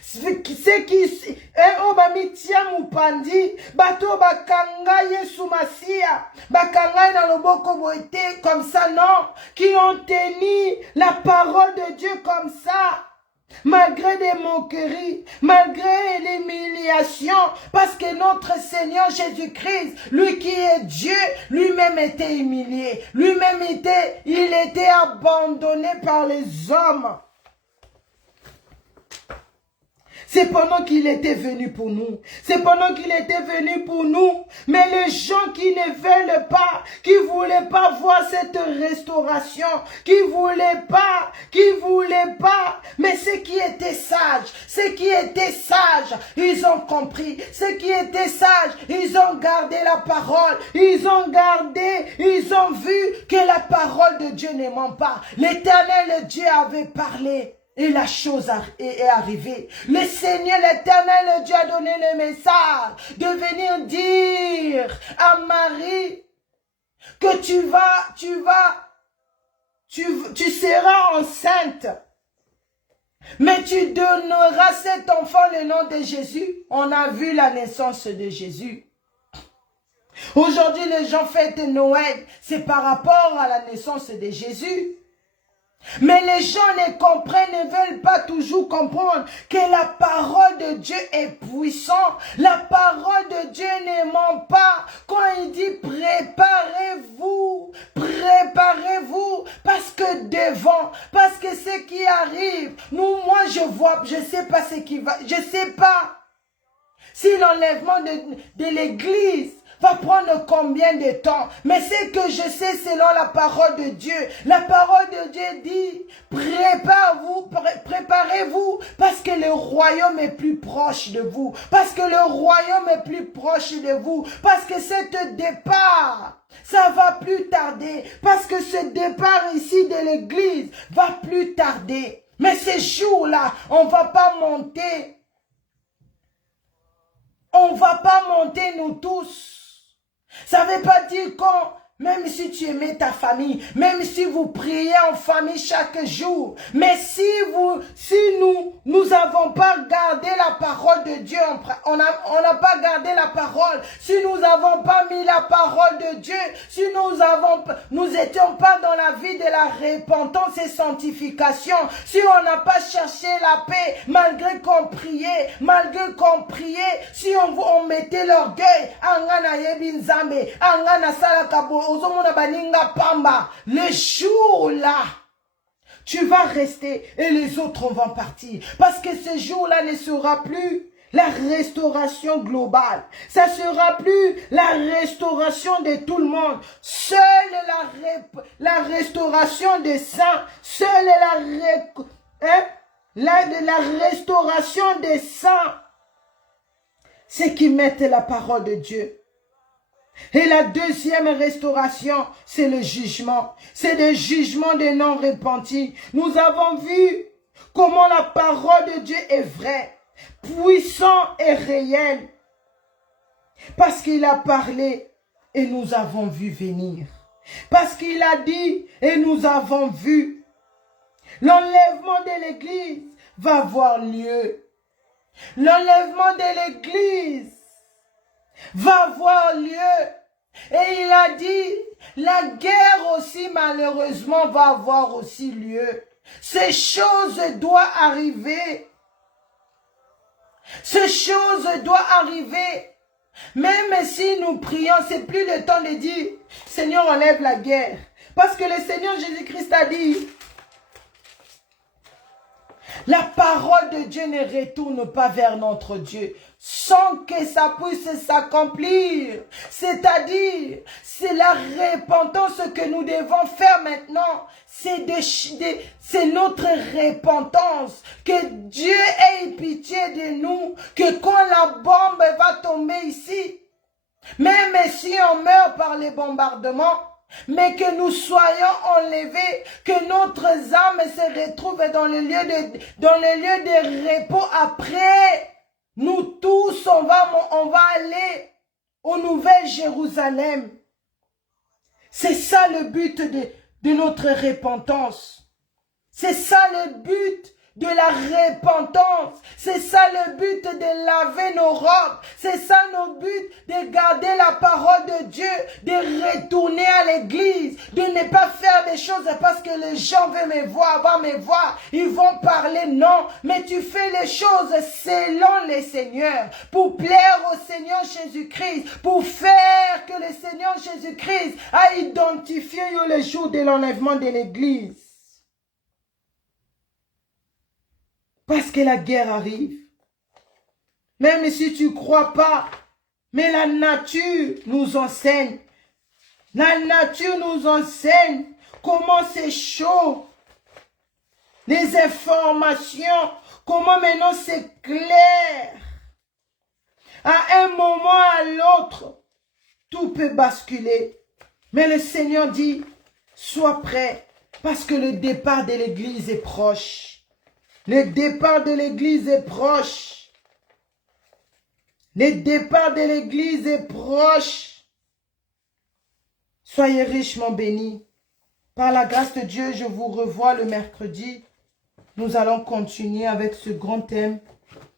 ceux qui obamitia mupandi bato bakanga Yesu Masia bakanga na loboko boite comme ça, non, qui ont tenu la parole de Dieu comme ça, malgré des moqueries, malgré l'humiliation, parce que notre Seigneur Jésus-Christ, lui qui est Dieu, lui-même était humilié, lui-même il était abandonné par les hommes. C'est pendant qu'il était venu pour nous. C'est pendant qu'il était venu pour nous. Mais les gens qui ne veulent pas, qui ne voulaient pas voir cette restauration, qui ne voulaient pas. Mais ceux qui étaient sages, ils ont compris. Ceux qui étaient sages, ils ont gardé la parole. Ils ont vu que la parole de Dieu ne ment pas. L'Éternel Dieu avait parlé. Et la chose est arrivée. Le Seigneur, l'Éternel Dieu a donné le message de venir dire à Marie que tu seras enceinte. Mais tu donneras cet enfant le nom de Jésus. On a vu la naissance de Jésus. Aujourd'hui, les gens fêtent Noël. C'est par rapport à la naissance de Jésus. Mais les gens ne comprennent, ne veulent pas toujours comprendre que la parole de Dieu est puissante. La parole de Dieu ne ment pas. Quand il dit préparez-vous, parce que ce qui arrive, moi je sais pas ce qui va, je sais pas si l'enlèvement de l'église va prendre combien de temps. Mais ce que je sais selon la parole de Dieu. La parole de Dieu dit, préparez-vous, parce que le royaume est plus proche de vous. Parce que le royaume est plus proche de vous. Parce que ce départ, ça va plus tarder. Parce que ce départ ici de l'église va plus tarder. Mais ces jours-là, on ne va pas monter. On ne va pas monter nous tous. Ça ne veut pas dire quand, même si tu aimais ta famille, même si vous priez en famille chaque jour, mais si nous n'avons pas gardé la parole de Dieu, on n'a pas gardé la parole, si nous n'avons pas mis la parole de Dieu, si nous étions pas dans la vie de la repentance et sanctification, si on n'a pas cherché la paix, malgré qu'on priait, si on mettait l'orgueil, le jour là, tu vas rester et les autres vont partir. Parce que ce jour-là ne sera plus la restauration globale. Ça sera plus la restauration de tout le monde. Seule la restauration des saints, seule la restauration des saints, c'est qui mettent la parole de Dieu. Et la deuxième restauration, c'est le jugement. C'est le jugement des non-repentis. Nous avons vu comment la parole de Dieu est vraie, puissante et réelle. Parce qu'il a parlé et nous avons vu venir. Parce qu'il a dit et nous avons vu. L'enlèvement de l'église va avoir lieu. L'enlèvement de l'église va avoir lieu. Et il a dit, la guerre aussi malheureusement va avoir aussi lieu. Ces choses doivent arriver. Ces choses doivent arriver. Même si nous prions, c'est plus le temps de dire, Seigneur, enlève la guerre. Parce que le Seigneur Jésus-Christ a dit, la parole de Dieu ne retourne pas vers notre Dieu sans que ça puisse s'accomplir. C'est-à-dire, c'est la repentance que nous devons faire maintenant. C'est notre repentance. Que Dieu ait pitié de nous. Que quand la bombe va tomber ici, même si on meurt par les bombardements, mais que nous soyons enlevés, que notre âme se retrouve dans le lieu de repos. Après, nous tous, on va aller au Nouvel Jérusalem. C'est ça le but de notre repentance. C'est ça le but de la repentance. C'est ça le but de laver nos robes. C'est ça notre but de garder la parole de Dieu, de retourner à l'église, de ne pas faire des choses parce que les gens vont me voir, ils vont parler. Non, mais tu fais les choses selon le Seigneur, pour plaire au Seigneur Jésus-Christ, pour faire que le Seigneur Jésus-Christ a identifié le jour de l'enlèvement de l'église. Parce que la guerre arrive. Même si tu ne crois pas, mais la nature nous enseigne. La nature nous enseigne comment c'est chaud. Les informations, comment maintenant c'est clair. À un moment à l'autre, tout peut basculer. Mais le Seigneur dit, sois prêt, parce que le départ de l'église est proche. Le départ de l'église est proche. Le départ de l'église est proche. Soyez richement bénis. Par la grâce de Dieu, je vous revois le mercredi. Nous allons continuer avec ce grand thème.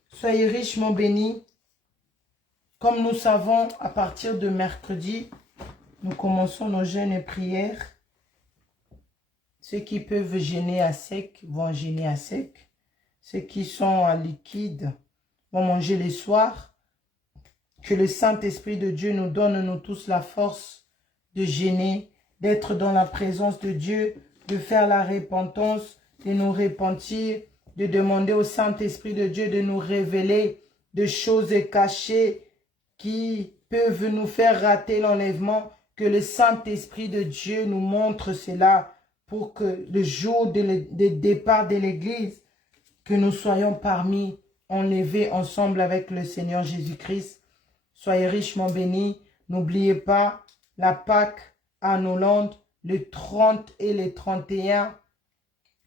Soyez richement bénis. Comme nous savons, à partir de mercredi, nous commençons nos jeûnes et prières. Ceux qui peuvent jeûner à sec vont jeûner à sec. Ceux qui sont à liquide vont manger les soirs. Que le Saint-Esprit de Dieu nous donne, nous tous, la force de jeûner, d'être dans la présence de Dieu, de faire la repentance, de nous repentir, de demander au Saint-Esprit de Dieu de nous révéler de choses cachées qui peuvent nous faire rater l'enlèvement. Que le Saint-Esprit de Dieu nous montre cela pour que le jour de départ de l'Église, que nous soyons parmi, enlevés ensemble avec le Seigneur Jésus-Christ. Soyez richement bénis. N'oubliez pas la Pâque en Hollande, le 30 et le 31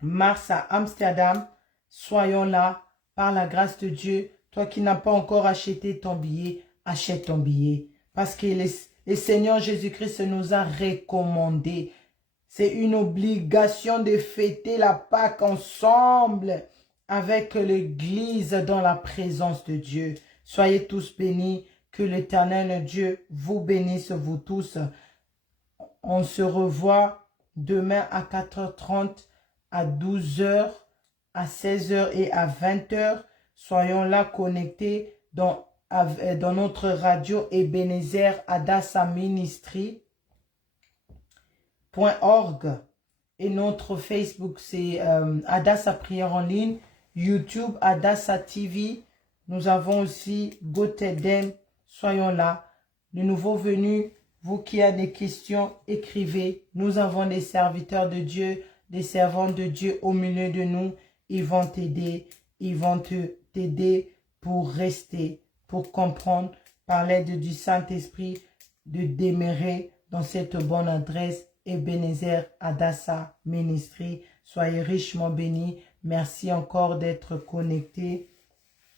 mars à Amsterdam. Soyons là, par la grâce de Dieu. Toi qui n'as pas encore acheté ton billet, achète ton billet. Parce que le Seigneur Jésus-Christ nous a recommandé. C'est une obligation de fêter la Pâque ensemble avec l'Église dans la présence de Dieu. Soyez tous bénis. Que l'Éternel Dieu vous bénisse, vous tous. On se revoit demain à 4h30, à 12h, à 16h et à 20h. Soyons là connectés dans notre radio Ebenezer Adassa Ministry.org. Et notre Facebook, c'est Adassa Prière en ligne. YouTube, Adassa TV. Nous avons aussi GoTedem. Soyons là. Les nouveaux venus, vous qui avez des questions, écrivez. Nous avons des serviteurs de Dieu, des servants de Dieu au milieu de nous. Ils vont t'aider. Ils vont t'aider pour rester, pour comprendre, par l'aide du Saint-Esprit, de demeurer dans cette bonne adresse. Ebenezer Adassa Ministry. Soyez richement bénis. Merci encore d'être connectés.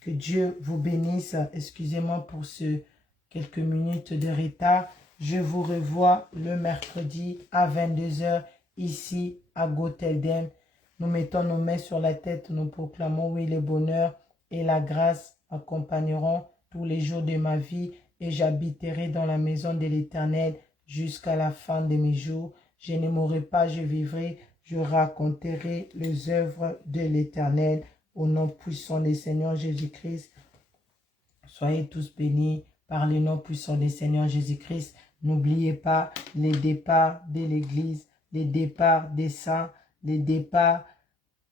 Que Dieu vous bénisse. Excusez-moi pour ce quelques minutes de retard. Je vous revois le mercredi à 22h ici à Goteldem. Nous mettons nos mains sur la tête. Nous proclamons, oui, le bonheur et la grâce accompagneront tous les jours de ma vie et j'habiterai dans la maison de l'Éternel jusqu'à la fin de mes jours. Je ne mourrai pas, je vivrai. Je raconterai les œuvres de l'Éternel. Au nom puissant du Seigneur Jésus-Christ, soyez tous bénis par le nom puissant du Seigneur Jésus-Christ. N'oubliez pas les départs de l'Église, les départs des saints, les départs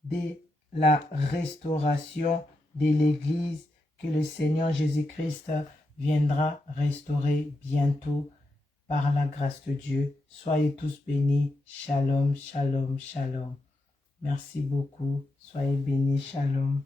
de la restauration de l'Église que le Seigneur Jésus-Christ viendra restaurer bientôt par la grâce de Dieu. Soyez tous bénis. Shalom, shalom, shalom. Merci beaucoup. Soyez bénis. Shalom.